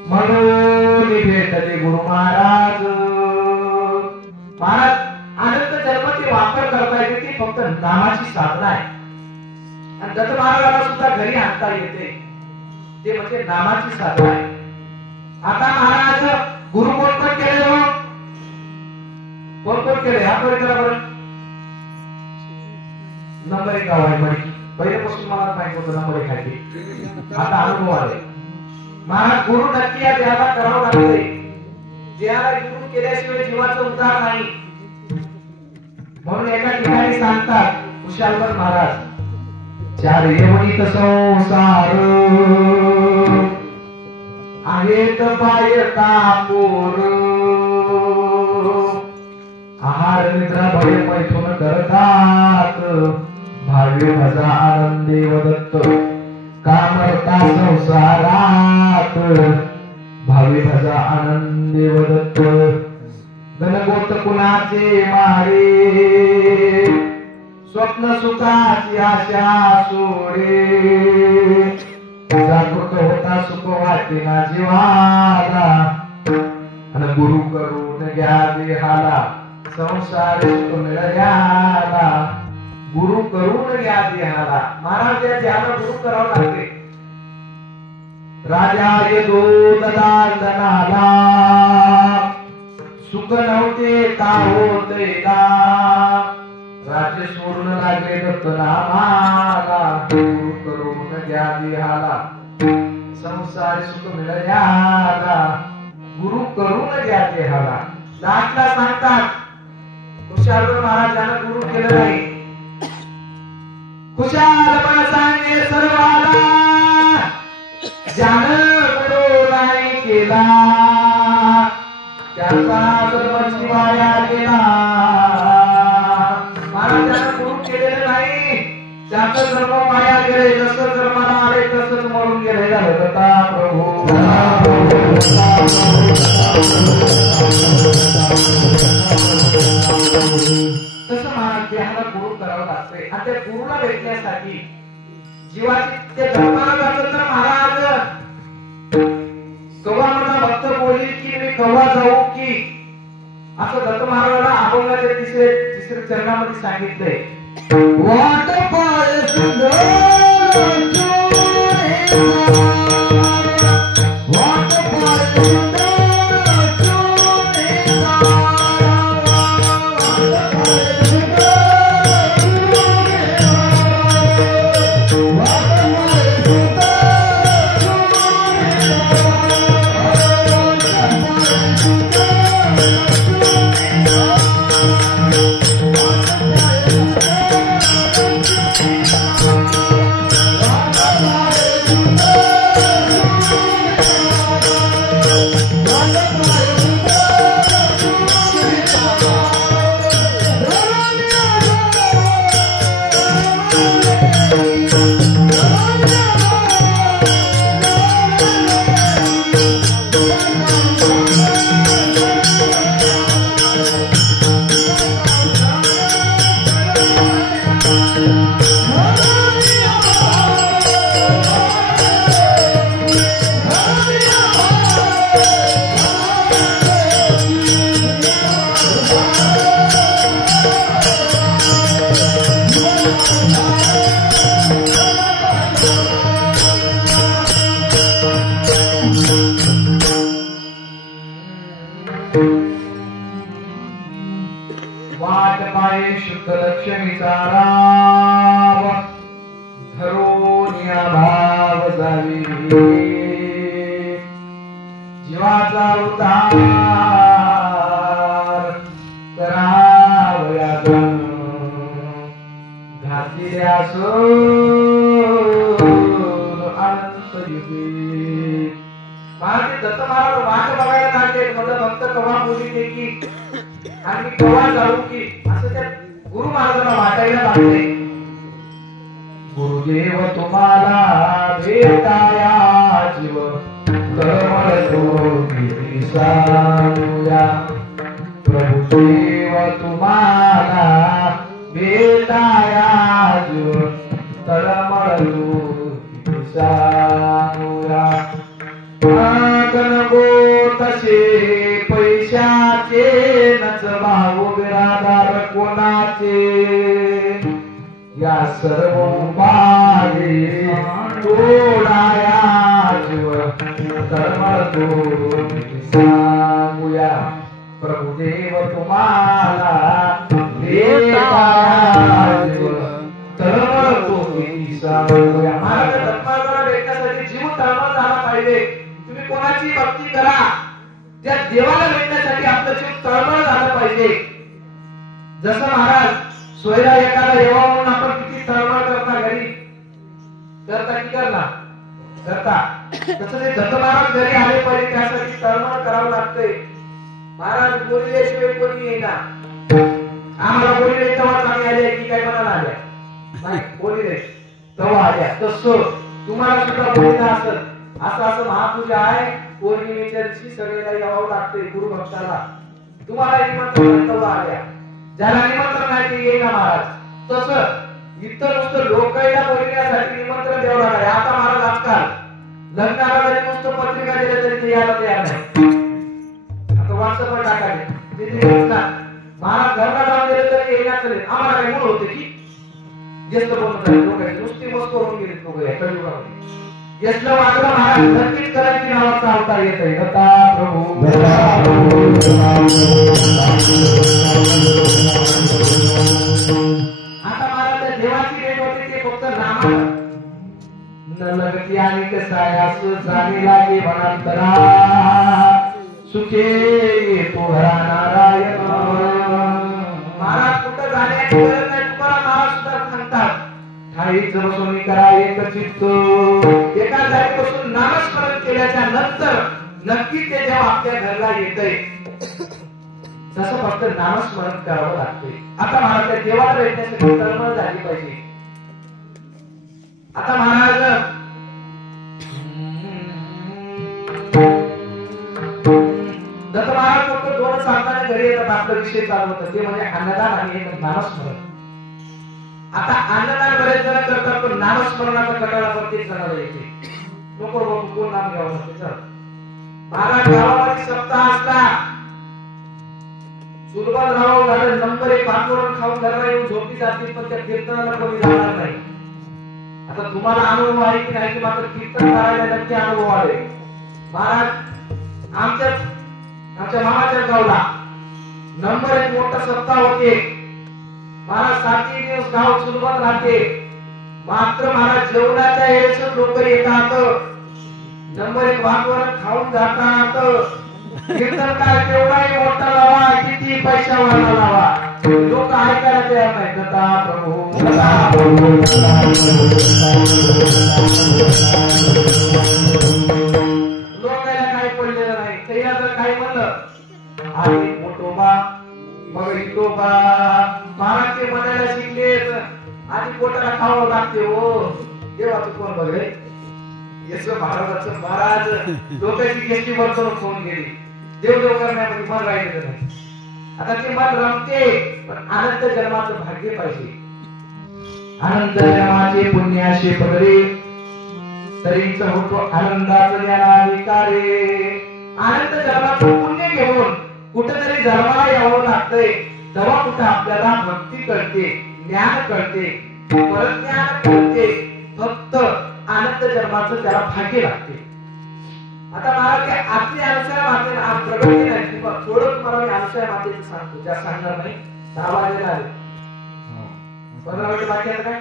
म्हणून भेटले गुरु महाराज. महाराज अनंत जन्माचे वापर करता येते ती फक्त नामाची साधना आहे. आणि दत्त महाराजाला सुद्धा घरी आणता येते ते म्हणजे नामाची साधना आहे. आता महाराज गुरु कोण केले हो? कोण केले? हा करा बरं. नंबर 1 गाव आहे मडी. पहिल्यापासून मला माहित होतं नंबर 1 आहे. आता अनुभव आले. महाराज गुरु नक्की या देहाला करावं लागते. देहाला गुरु केल्याशिवाय जीवाचा उद्धार नाही. म्हणून एका ठिकाणी सांगतात कुशालवर महाराज चार येवणीत संसार आहेत पायता पोर आहार निद्रा भय मैथुन करतात भाव्य भजा आनंदे वदत्त कामरता संसारात भावी भजा आनंदे वदत्त गणगोत कुणाचे मारे स्वप्न सुखाची आशा सोडे जागृत होता सुख वाटेना जीवाला आणि गुरु करून घ्या देहाला संसार सुख मिळाला गुरु करून घ्या देहाला. महाराज या देहाला गुरु करावं लागते. राजा येतो दनाला सुख नव्हते का होते राज्य सोडून लागले दत्त नामाला गुरु करून घ्या देहाला संसार सुख मिळाला गुरु करून घ्या देहाला. दासला सांगतात कुशाल महाराजांना गुरु केलं नाही. कुशाल पण सांगे सर्वाला ज्यानं गुरु नाही केला त्याचा सर्वची वाया गेला. महाराजांना गुरु केलेलं नाही त्याचं सर्व वाया गेले. जसं जन्माला आले तसंच मरून गेले. दत्ता प्रभू तसं महाराज देहाला गुरु करावं लागतंय. आणि त्या गुरुला भेटण्यासाठी जीवाची ते धर्माला जातं तर महाराज कवा माझा भक्त बोलील की मी कवा जाऊ की असं दत्त महाराजाला अभंगाच्या तिसऱ्या चरणामध्ये सांगितलंय. वाट पाय सुंदर वाट पाय सुंदर वाट पाये शुद्ध लक्ष्मीचा राव धरून या भाव जावी जीवाचा उद्धार करावया घातिल्या अनंत युगे. महाराज दत्त महाराज वाट बघायला लागले. माझा भक्त कवा बोली की आणि मी केव्हा जाऊ की असं त्या गुरु महाराजांना वाटायला लागले. गुरुदेव तुम्हाला भेटाया जीव तळमळतो किती सांगूया. प्रभुदेव तुम्हाला भेटाया जीव तळमळतो किती सांगूया. गणगो तसे पैशाचे नच भाऊ बिरादार कोणाचे. या सर्व बाळे तोडाया जीव तळमळतो किती सांगूया. प्रभुदेव तुम्हाला भेटाया जीव तळमळतो किती सांगूया. महाराज धर्माला भेटण्यासाठी जीव तळमळ झाला पाहिजे. तुम्ही कोणाची भक्ती करा, त्या देवाला भेटण्यासाठी आपलं जीव तळमळ झालं पाहिजे. जसं महाराज सोयरा एखादा येवा म्हणून आपण किती तळमळ करता घरी करता की करणार करता, तसं ते दत्त महाराज घरी आले पाहिजे त्यासाठी तळमळ करावं लागतंय. महाराज बोलल्याशिवाय कोणी येईना. आम्हाला बोलले तेव्हाच आम्ही आले की काय म्हणाला आल्या नाही बोलले तेव्हा आल्या. तसं तुम्हाला सुद्धा बोलणं असत. असं असं महापूजा आहे, पौर्णिमेच्या दिवशी सगळ्याला यावं लागतंय गुरु भक्ताला. तुम्हाला निमंत्रण तेव्हा आल्या, ज्याला निमंत्रण नाही ते येईना महाराज. तसं इथं नुसतं लोकांना बोलण्यासाठी निमंत्रण द्यावं लागलं. आता महाराज आजकाल लग्नाला जरी नुसतं पत्रिका दिलं तरी ते यायला तयार नाही. आता व्हॉट्सअपवर टाकायचे महाराज घरला जाऊन दिलं तरी येण्यात चालेल. आम्हाला काही मूळ होते की जास्त बोलून लोकांची नुसती मस्त होऊन गेली लोक या कलियुगामध्ये. यसलं वाटलं महाराज नक्कीच करायची नावाचा अवतार येत आहे. दत्ता प्रभू आता महाराज देवाची भेट होते ते फक्त नामा न लगती आणि कसाय असं जाणे लागे मनांतरा. सुखे येतो हरा नारायण. महाराज कुठं जाण्याची गरज नाही. तुकाराम महाराज सुद्धा सांगतात ठाईच बसून करा एक चित्त. एका जागी बसून नामस्मरण केल्याच्या नंतर नक्की ते जेव्हा आपल्या घरला येतंय तसं फक्त नामस्मरण करावं लागतंय. आता महाराज देवाला भेटण्यासाठी तळमळ झाली पाहिजे. आता महाराज दत्त महाराज फक्त दोन सांगताना घरी येतात. आपला विषय चालू होता ते म्हणजे अन्नदान आणि एक नामस्मरण. आता अन्नदान बरेच जण करतात पण नामस्मरणाचा कटाळा प्रत्येक जणाला येते. नको बाबू कोण नाम घ्यावं लागते. चल महाराज गावामध्ये सप्ताह असला सुलभान राव झालं नंबर 1 पाठवून खाऊन घरला येऊन झोपी जातील पण त्या कीर्तनाला कोणी जाणार नाही. आता तुम्हाला अनुभव आहे की नाही की मात्र कीर्तन करायला नक्की अनुभव आले. महाराज आमच्या मामाच्या गावला नंबर 1 मोठा सप्ताह होते. महाराज 7 दिवस गाव सुलभान राहते. मात्र महाराज जेवणाच्या वेळेस लोक येतात. नंबर 1 वातावरण खाऊन जातात. कीर्तनकार केवढाही मोठा लावा किती पैशावाला लावा लोक ऐकायला तयार नाही. दत्ता प्रभू लोकांना काही पडलेलं नाही. त्याला जर काही म्हणलं आधी मोठोबा मग इटोबा महाराजचे म्हणायला शिकले आधी पोटाला खावं लागते. हो देवाचं कोण बघे महाराजाचं. महाराज लोकांची गेष्टी बरोबर फोन गेली. देवदेव करण्यामध्ये मन राहिलेलं नाही. आता ते मन रमते पण अनंत जन्माचं भाग्य पाहिजे. अनंत जन्माचे पुण्याचे पदरे तरीच होतो आनंदाचं ज्ञानाधिकारे. अनंत जन्माचं पुण्य घेऊन कुठेतरी जन्माला यावं लागतंय. तेव्हा कुठे आपल्याला भक्ती कळते, ज्ञान कळते, परज्ञान कळते. फक्त अनंत जन्माचं त्याला भाग्य लागते. आता महाराज ते आपली अनुसया माते आज प्रगती नाही. थोडं तुम्हाला मी अनुसया मातेचं सांगतो ज्या सांगणार नाही. 10 वाजेला आले 15 मिनिट बाकी आहे काय.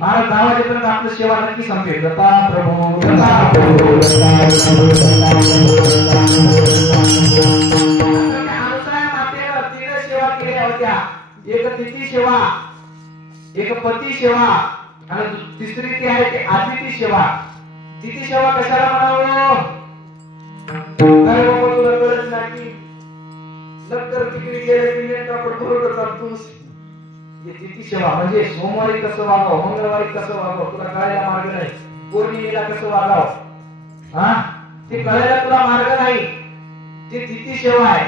महाराज 10 वाजेपर्यंत आपली सेवा नक्की संपेल. दत्ता प्रभू अनुसया मातेनं 3 सेवा केल्या होत्या. एक तिथी सेवा, एक पती सेवा आणि तिसरी ती आहे ती अतिथी सेवा. तिथी सेवा कशाला म्हणावं काय बाबा तुला कळत नाही. नंतर तिकडे गेले की नेमका बरोबर चालतोस. तिथी सेवा म्हणजे सोमवारी कसं वागावं, मंगळवारी कसं वागावं तुला कळायला मार्ग नाही. पौर्णिमेला कसं वागावं हा ते कळायला तुला मार्ग नाही. ती तिथी सेवा आहे.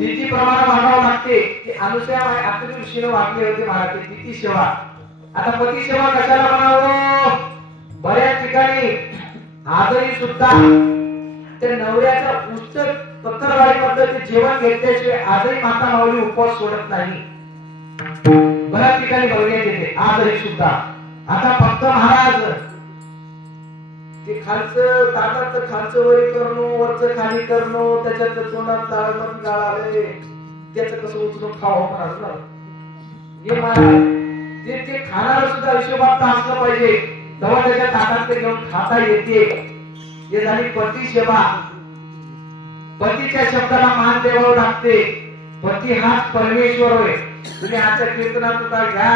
तिथी प्रमाणे वागावं लागते. ती अनुसया आपल्या ऋषीने वागले होते महाराज. तिथी सेवा. आता पती सेवा कशाला म्हणावं. बऱ्याच ठिकाणी आजही सुद्धा त्या नवऱ्याचा उच्च पत्तरवाडी पद्धतीत जेवण घेतल्याशिवाय आजही माता माऊली उपवास सोडत नाही. बऱ्याच ठिकाणी बघण्यात येते आजही सुद्धा. आता फक्त महाराज ते खालचं ताटाचं खालचं वरी करणं, वरचं खाली करणं, त्याच्यात तोंडात जाळमत गाळावे, त्याचं कसं उचलून खावं महाराज. हे महाराज ते खाणार सुद्धा हिशोबात असलं पाहिजे तेव्हा त्याच्या ताटात ते घेऊन खाता येते. हे झाली पती सेवा. पतीच्या शब्दाला मान द्यावं लागते. पती हाच परमेश्वर होय. तुम्ही आजच्या कीर्तनात सुद्धा घ्या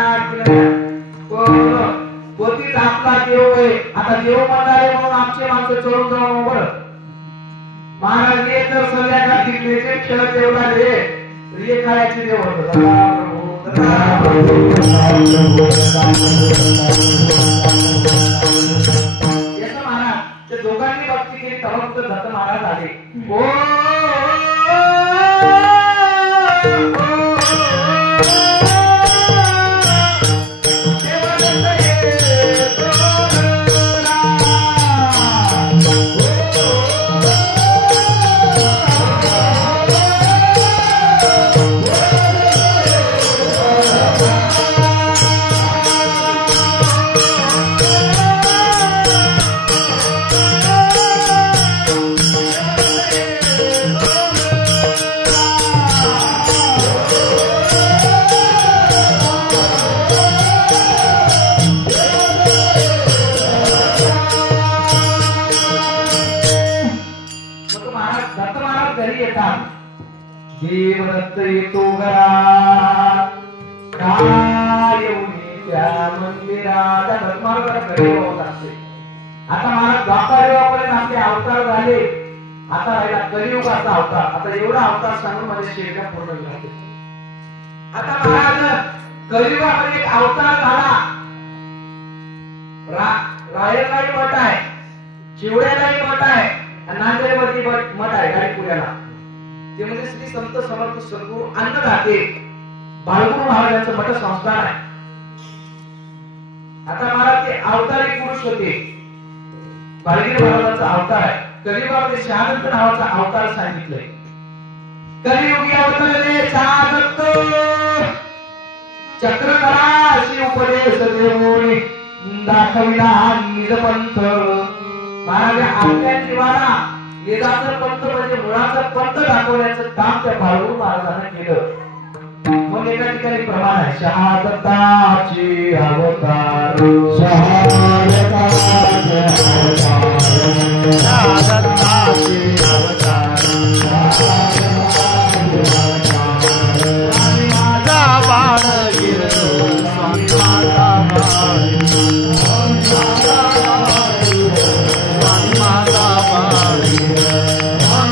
पतीच आपला देव होय. आता देव म्हणणारे म्हणून आमचे माणसं चढून जाऊ बरं. महाराज हे तर संध्याकाळ तिकडे खेळ देवला रे खायचे देव होत. महाराज ते दोघांनी भक्ती केली तेव्हा फक्त दत्त महाराज आले. देवदत्त येतो घरात काय त्या मंदिरात धर्मार्गात घरी होत असते. आता महाराज द्वापारयुगापर्यंत आपले अवतार झाले. आता राहिला कलियुगाचा अवतार. आता एवढा अवतार सांगून माझ्या शेवट्या पूर्ण झाले. आता महाराज कलियुगामध्ये एक अवतार झाला. रायरलाही मठ आहे, शिवड्यालाही मठ आहे, नांदेडमध्ये मठ आहे गाडीपुऱ्याला. ते म्हणजे श्री संत समर्थ सद्गुरू अन्नदाते बाळगुरु महाराजांचं मठ संस्थान आहे. आता महाराज ते अवतारी पुरुष होते. बाळगीर महाराजांचा अवतार आहे. कलियुगामध्ये शहादत्त नावाचा अवतार सांगितलंय. कलियुगी अवतरले शहादत्त चक्रधरा अशी उपदेश देऊन दाखविला निजपंथ. महाराज आपल्या जीवाला वेदाचं पंथ म्हणजे मुळाचं पंथ दाखवण्याचं काम त्या बाळगुरु महाराजांनी केलं. मग एका ठिकाणी प्रमाण आहे शहादत्ताची अवतार शहादत्ताची अवतार माझा बाळगीर स्वामी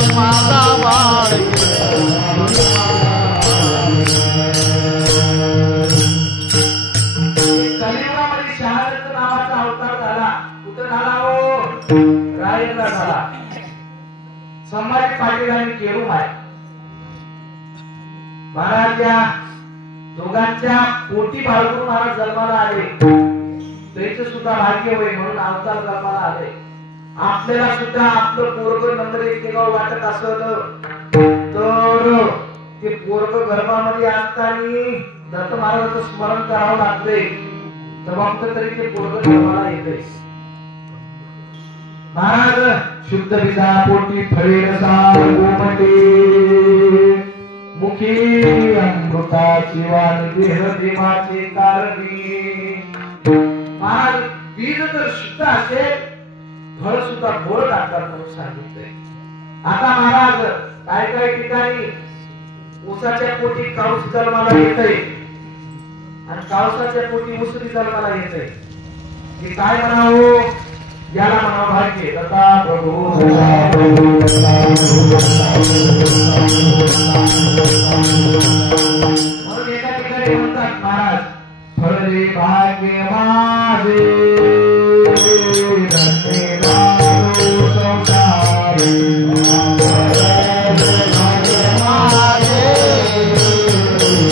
माझा बाळगीर कलियुगामध्ये शहादत्त नावाचा अवतार झाला. कुठं झाला हो रायगडला झाला. संभाजी पाटील आणि केळू आहे. महाराजच्या दोघांच्या पोटी बाळगुरु महाराज जन्माला आले. त्यांचं सुद्धा भाग्य होय म्हणून अवतार जन्माला आले. आपल्याला सुद्धा आपलं पोरग नंबर 1 गाव वाटत असलं तर ते पोरग गर्भामध्ये असताना दत्त महाराजांचं स्मरण करावं लागतंय. तेव्हा तरी ते पोरग जन्माला येते. महाराज शुद्ध बिजा पोटी फळे रसा गोमटे मुखी अमृताची वाणी देह देवाचे कारणी. महाराज बीज जर शुद्ध असेल फळ सुद्धा गोड लागतात म्हणून सांगितलंय. आता महाराज काय काय ठिकाणी ऊसाच्या पोटी काऊस जन्माला येतंय आणि कावसाच्या पोटी उसरी जन्माला येतंय. हे काय म्हणावं याला म्हणा भाग्य. तथा प्रभू रे भाग्य माझे धन्य झालो संसारी भाग्य माझे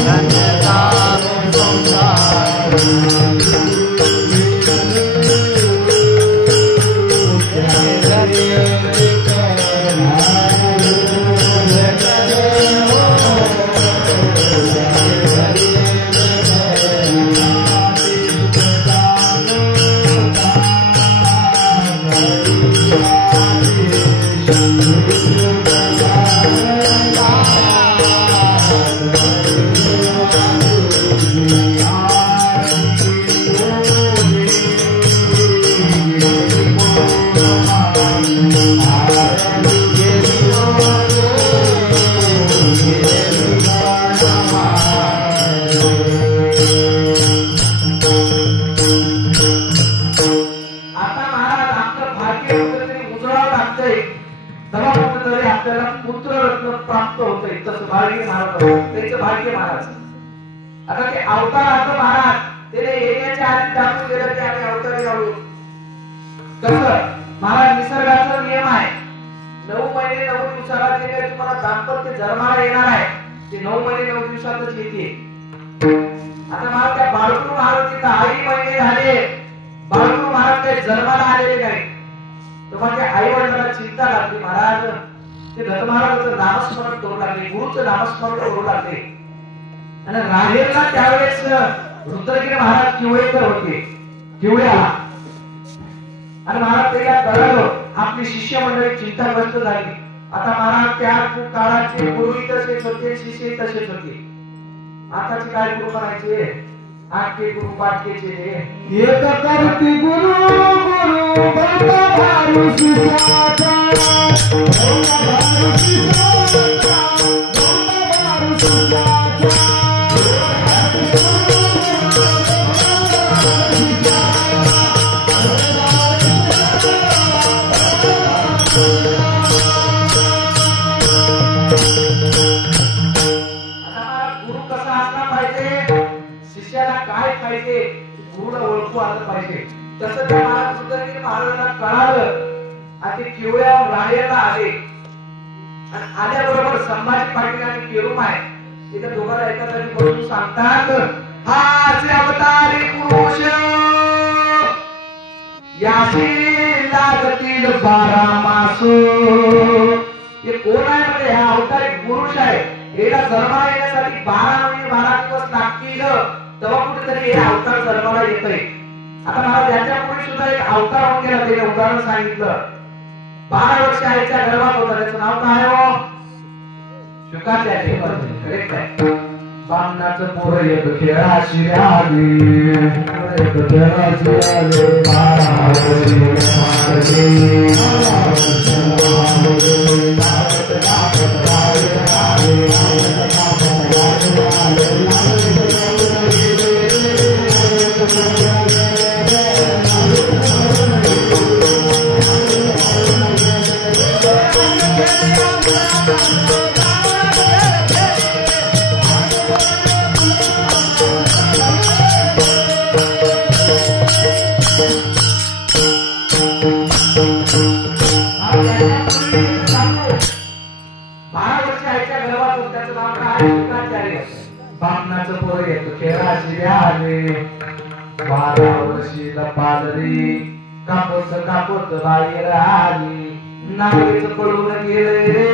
धन्य झालो संसारी आता ते अवताराचं महाराज त्याने येण्याच्या आधी टाकून गेलं की आम्ही अवतारी आलो. कसं महाराज निसर्गाचा नियम आहे 9 महिने 9 दिवसाला जे काही तुम्हाला दाम्पत्य जन्माला येणार आहे ते 9 महिने 9 दिवसातच येते. आता महाराज त्या बाळकृ महाराज आई महिने झाले बाळकृ महाराज काही जन्माला आलेले नाही तर माझ्या आई वडिलांना चिंता लागली. महाराज ते दत्त महाराजांचं नामस्मरण करू लागले गुरुचं नामस्मरण करू लागले आणि राहेरला त्यावेळेस रुद्रगिरी महाराज किवळेकर होते किवळ्याला आणि महाराज त्याला कळलं आपली शिष्य मंडळी चिंताग्रस्त झाली. आता महाराज त्या काळाचे पूर्वी तसेच होते शिष्य तसेच होते. आताचे काय गुरु म्हणायचे आठके गुरु पाटकेचे एक करती गुरु गुरु बंदा भारू शिष्याचा बंदा भारू शिष्याचा बंदा भारू शिष्याचा गुरुला ओळखू आलं पाहिजे. तसं त्या महाराज रुद्रगिरी महाराजांना कळालं आणि ते किवळ्यावर राहेरला आले आणि आल्याबरोबर संभाजी पाटील आणि केरुमाय तिथे दोघांना एका जागी बसून सांगतात हाचे अवतारी पुरुष याशी लागतील 12 मास. हे कोण आहे म्हणजे हा अवतारी पुरुष आहे याला जन्माला येण्यासाठी 12 महिने 12 दिवस लागतील तेव्हा कुठेतरी हे अवतार जन्माला येतोय. आता महाराज याच्यापूर्वी सुद्धा एक अवतार होऊन गेला त्याने उदाहरण सांगितलं 12 वर्ष आईच्या गर्भात होता त्याचं नाव काय हो शुकाचार्य. करेक्ट आहे. बामणाचं पोर येत खेळाशी आली येत खेळाशी आले 12 बामणाचं पोर येत खेळाशी आले 12 वर्षीला पालरी कापत कापत बाहेर आली नागेच पडून गेले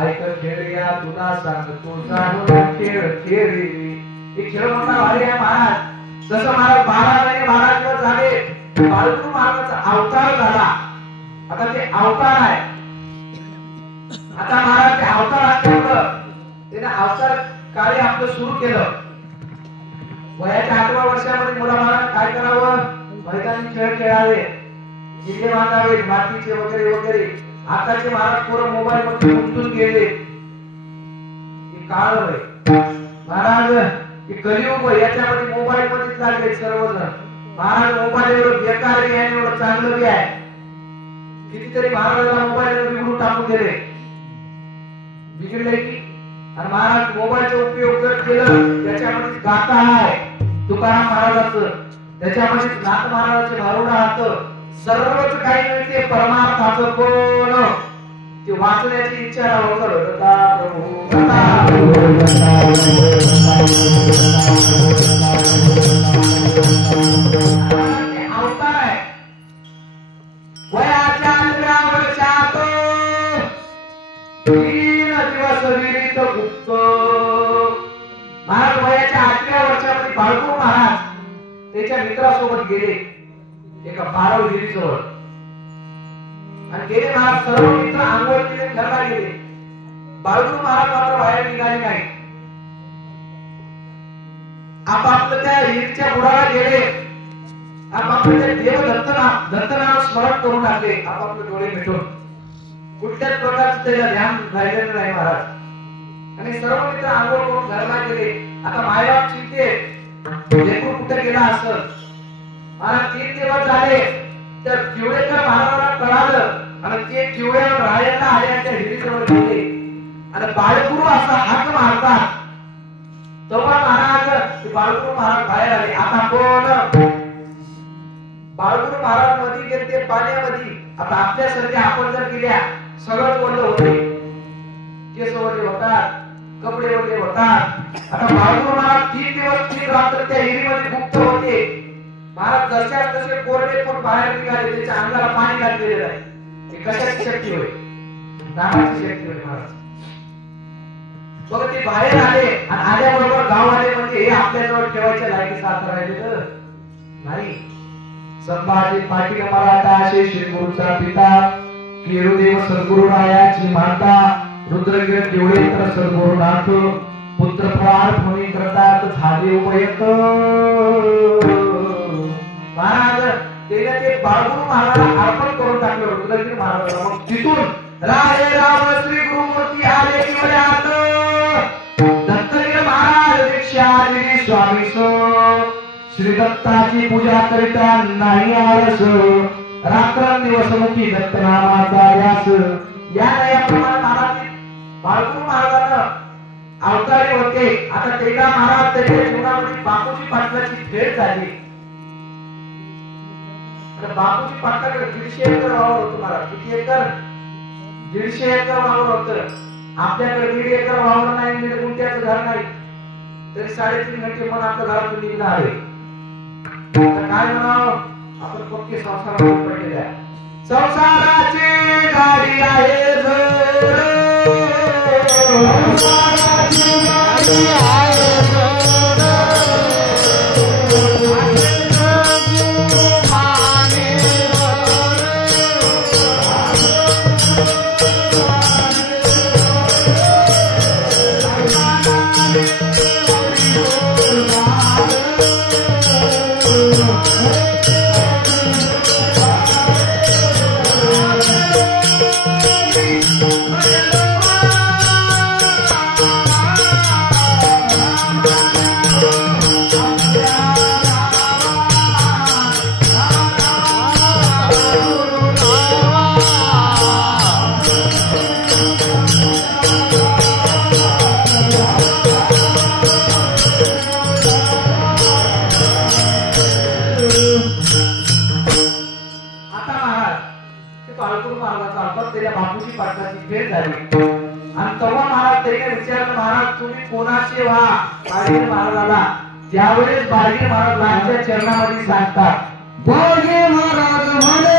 ऐक खेळया तुला सांग तू जाणून खेळ खेळी. हे खेळ मोठा भारी आहे महाराज. जसं महाराज 12 महिने 12 दिवस झाले बाळकृ महाराजांचा अवतार झाला. आता ते अवतार आहे. आता महाराज ते अवतार असल्यामुळं त्याने अवतार कार्य आपलं सुरू केलं. वयाच्या 8व्या वर्षामध्ये मुला महाराज काय करावं मैदानी खेळ खेळावे किल्ले बांधावे मातीचे वगैरे वगैरे. आताचे महाराज पोरं मोबाईल मध्ये गुंतून गेले. काळ होय महाराज हे कलियुग याच्यामध्ये मोबाईल मध्ये चालले सर्वजण. महाराज मोबाईल एवढं बेकार आहे आणि एवढं चांगलं बी आहे. कितीतरी महाराजांना मोबाईल बिघडून टाकून दिले बिघडले की. आणि महाराज मोबाईलचा उपयोग जर केलं त्याच्यामध्ये गाथा आहे तुकाराम महाराजांचं, त्याच्यामध्ये नाथ महाराजांचे भारुड हात, सर्वच काही मिळते परमार्थाचं कोण ते वाचण्याची इच्छा लवकर दत्ता प्रभू अवतार आहे. वयाच्या 11व्या वर्षात 3 दिवस विहिरीत गुप्त. महाराज वयाच्या 8व्या वर्षामध्ये बाळगूर महाराज त्याच्या मित्रासोबत गेले एका बारव विहिरीजवळ आणि गेले. महाराज सर्व मित्र आंघोळ केले, घरला गेले. बाळगूर महाराज मात्र बाहेर निघाले नाही. आपापलं त्या विहिरीच्या बुडाला गेले. आपापलं देव दत्तनाम स्मरण करून लागले. आपापले डोळे मिटून कुठल्याच प्रकारचं त्याला ध्यान राहिलेलं नाही महाराज. आणि सर्व मित्र आंघोळ करून घरला गेले. आता मायबाप चिंते लेकरू कुठे गेला असं. महाराज 3 दिवस झाले तर किवळेकर महाराजांना कळालं आणि ते किवळ्यावर राहायला आल्याच्या हिरीजवळ गेले आणि बाळगुरु असा हाक मारतात. तेव्हा महाराज बाळगुरु महाराज बाहेर आले. आता कोण? बाळगुरु महाराज मध्ये गेले ते पाण्यामध्ये. आता आपल्यासारखे आपण जर गेल्या सगळं ओढलं होते, केस ओढले होतात, कपडे ओढले होतात. आता बाळगुरु महाराज 3 दिवस 3 रात्र त्या हिरीमध्ये गुप्त होते. महाराज जशा तसे कोरडे पण बाहेर निघाले. त्याच्या अंगाला पाणी घातलेलं आहे. ते कशाची शक्ती होय? नामाची शक्ती होय महाराज. बघ ते बाहेर आले आणि आल्याबरोबर गाव आले म्हणजे हे आपल्याजवळ ठेवायच्या लायकीचं आता राहिलेलं नाही. संभाजी पाटील मराठा असे श्री गुरुचा पिता, केरुदेव सद्गुरुरायाची माता, रुद्रगिरी केवळेकर सद्गुरुनाथ, पुत्र प्रार्थने करतात झाले उपयत. महाराज त्याला ते बाळगुरु महाराजांना अर्पण करून टाकलं रुद्रगिरी महाराजांना. मग तिथून राय राम श्री गुरुमूर्ती आले किवळ्यात. दत्तगिरी महाराज दीक्षा दिली स्वामीस. श्री दत्ताची पूजा करिता नाही आळस. रात्रंदिवस मुखी दत्तनामाचा व्यास. याप्रमाणे महाराज बाळगुरु महाराजांना अवतारी होते. आता तेजा महाराज त्याच्या जीवनामध्ये बापूजी पाटलाची भेट झाली. बापूजी पाटलाकडे 150 एकर वावर होतं महाराज. किती एकर? 150 एकर वावर होतं. आपल्याकडे 1.5 एकर वावर नाही, 1.5 गुंठ्याचं घर नाही, तरी 3.5 घंटे पण आपल्या घरातून निघणार आहे. काय म्हणावं, आपण पक्के संसारात पडलेले आहे. संसाराची गाडी आहे संसाराची गाडी आहे त्यावेळेस बाळगे महाराज राजाच्या चरणामध्ये सांगतात. बाळगे महाराज म्हणे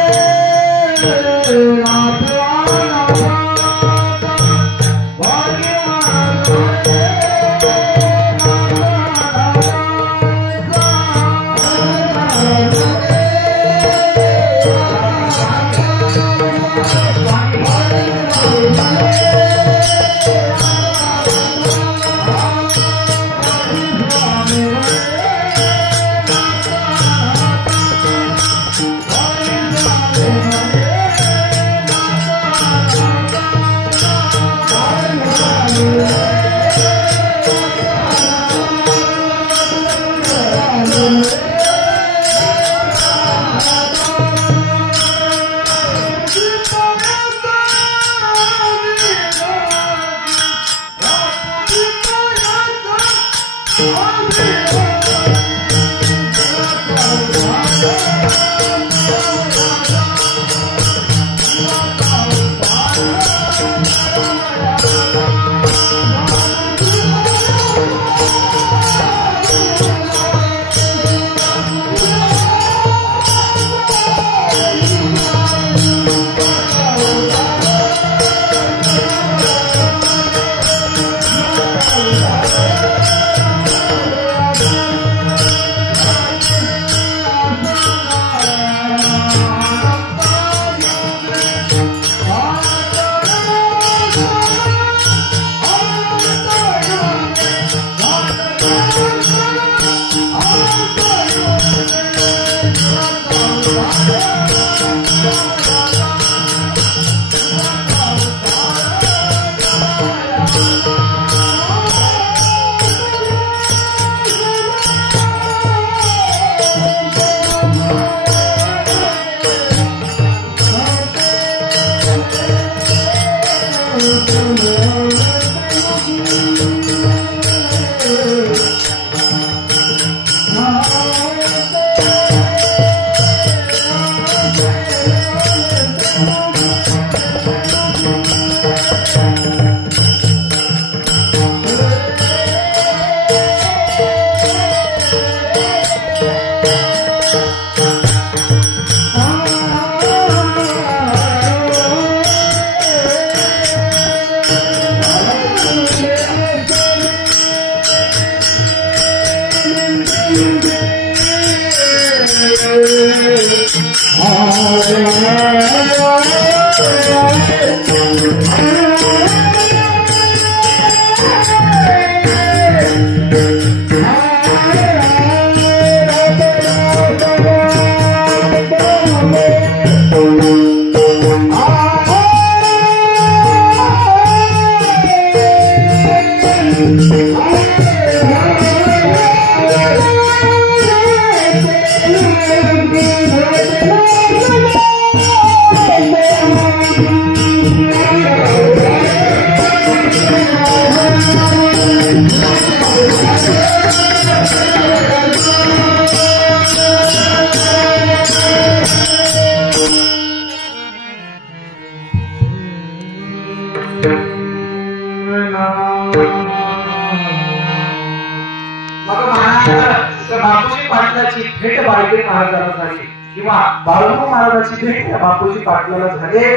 मग महाराज बापूजी पाटलाची भेट बाळके महाराजांना झाली किंवा बाळू महाराजांची भेट त्या बापूजी पाटलाला झाले.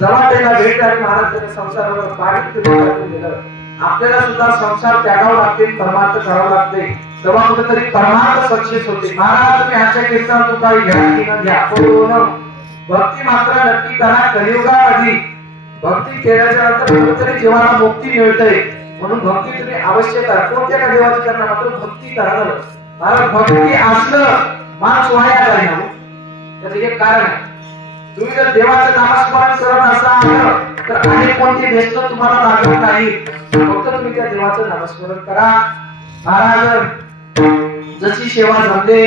जेव्हा त्याला भेट झाली महाराज त्याने संसारावर बारीक दिलं. आपल्याला सुद्धा संसार त्यागावा लागते, परमार्थ करावा लागते, तेव्हा कुठेतरी परमार्थ सक्सेस होते. महाराज तुम्ही आजच्या केसावर तुमचा घ्या की न घ्या, भक्ती मात्र नक्की करा. कलियुगामध्ये भक्ती केल्याच्या नंतर कुठेतरी जीवाला मुक्ती मिळते, म्हणून भक्ती तुम्ही अवश्य करा. कोणत्या का देवाची करणार मात्र भक्ती करा. महाराज भक्ती असलं माणूस वाया जाईल ना, त्याचं एक कारण आहे. तुम्ही जर देवाचं नामस्मरण करत असाल तर अनेक कोणते व्यस्त तुम्हाला लागत नाही, फक्त तुम्ही त्या देवाचं नामस्मरण करा. महाराज जशी सेवा जमले,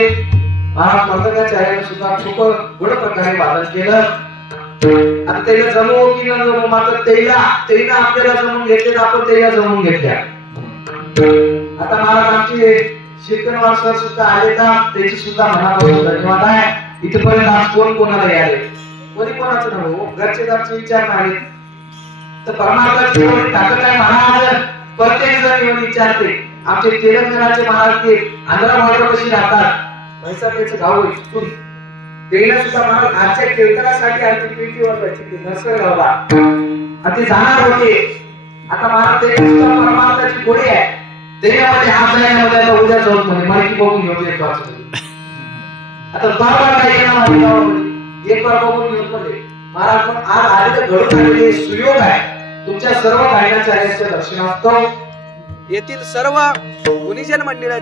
महाराज मंत्रकाचार्याने सुद्धा खूप गोड प्रकारे वादन केलं. आता त्याला जमवू की न जमवू, मात्र त्याला आपल्याला जमवून घेतले तर आपण त्याला जमवून घेतल्या. आता महाराज आमचे शीर्तनवार सर सुद्धा आले तर त्याची सुद्धा मनापासून धन्यवाद आहे. इथपर्यंत आज कोण कोणाला याले, कोणी कोणाचं नव्हतं, घरचे घरचे विचार नाही तर परमार्थाची एवढी ताकद आहे. महाराज प्रत्येक जण येऊन विचारते. आमचे तेलंगणाचे महाराज ते आंध्रा बॉर्डर कशी राहतात, पैसा त्याचं गाव आहे, तेला सुद्धा महाराज आजच्या कीर्तनासाठी आमची पिंटीवर जायची नसर गावला आणि ते जाणार होते. आता महाराज ते सुद्धा परमार्थाची गोडी आहे. त्याच्यामध्ये आज जाण्यामध्ये आता उद्या जाऊन मध्ये माहिती बघून घेऊन येतो. आता बाबा काय केलं एक बार बघून घेऊन मध्ये महाराज पण आज आले तर घडून आलेले सुयोग आहे. तुमच्या सर्व गायनाचार्यांच्या दर्शनार्थ येथील सर्व गुणीजन मंडळाचे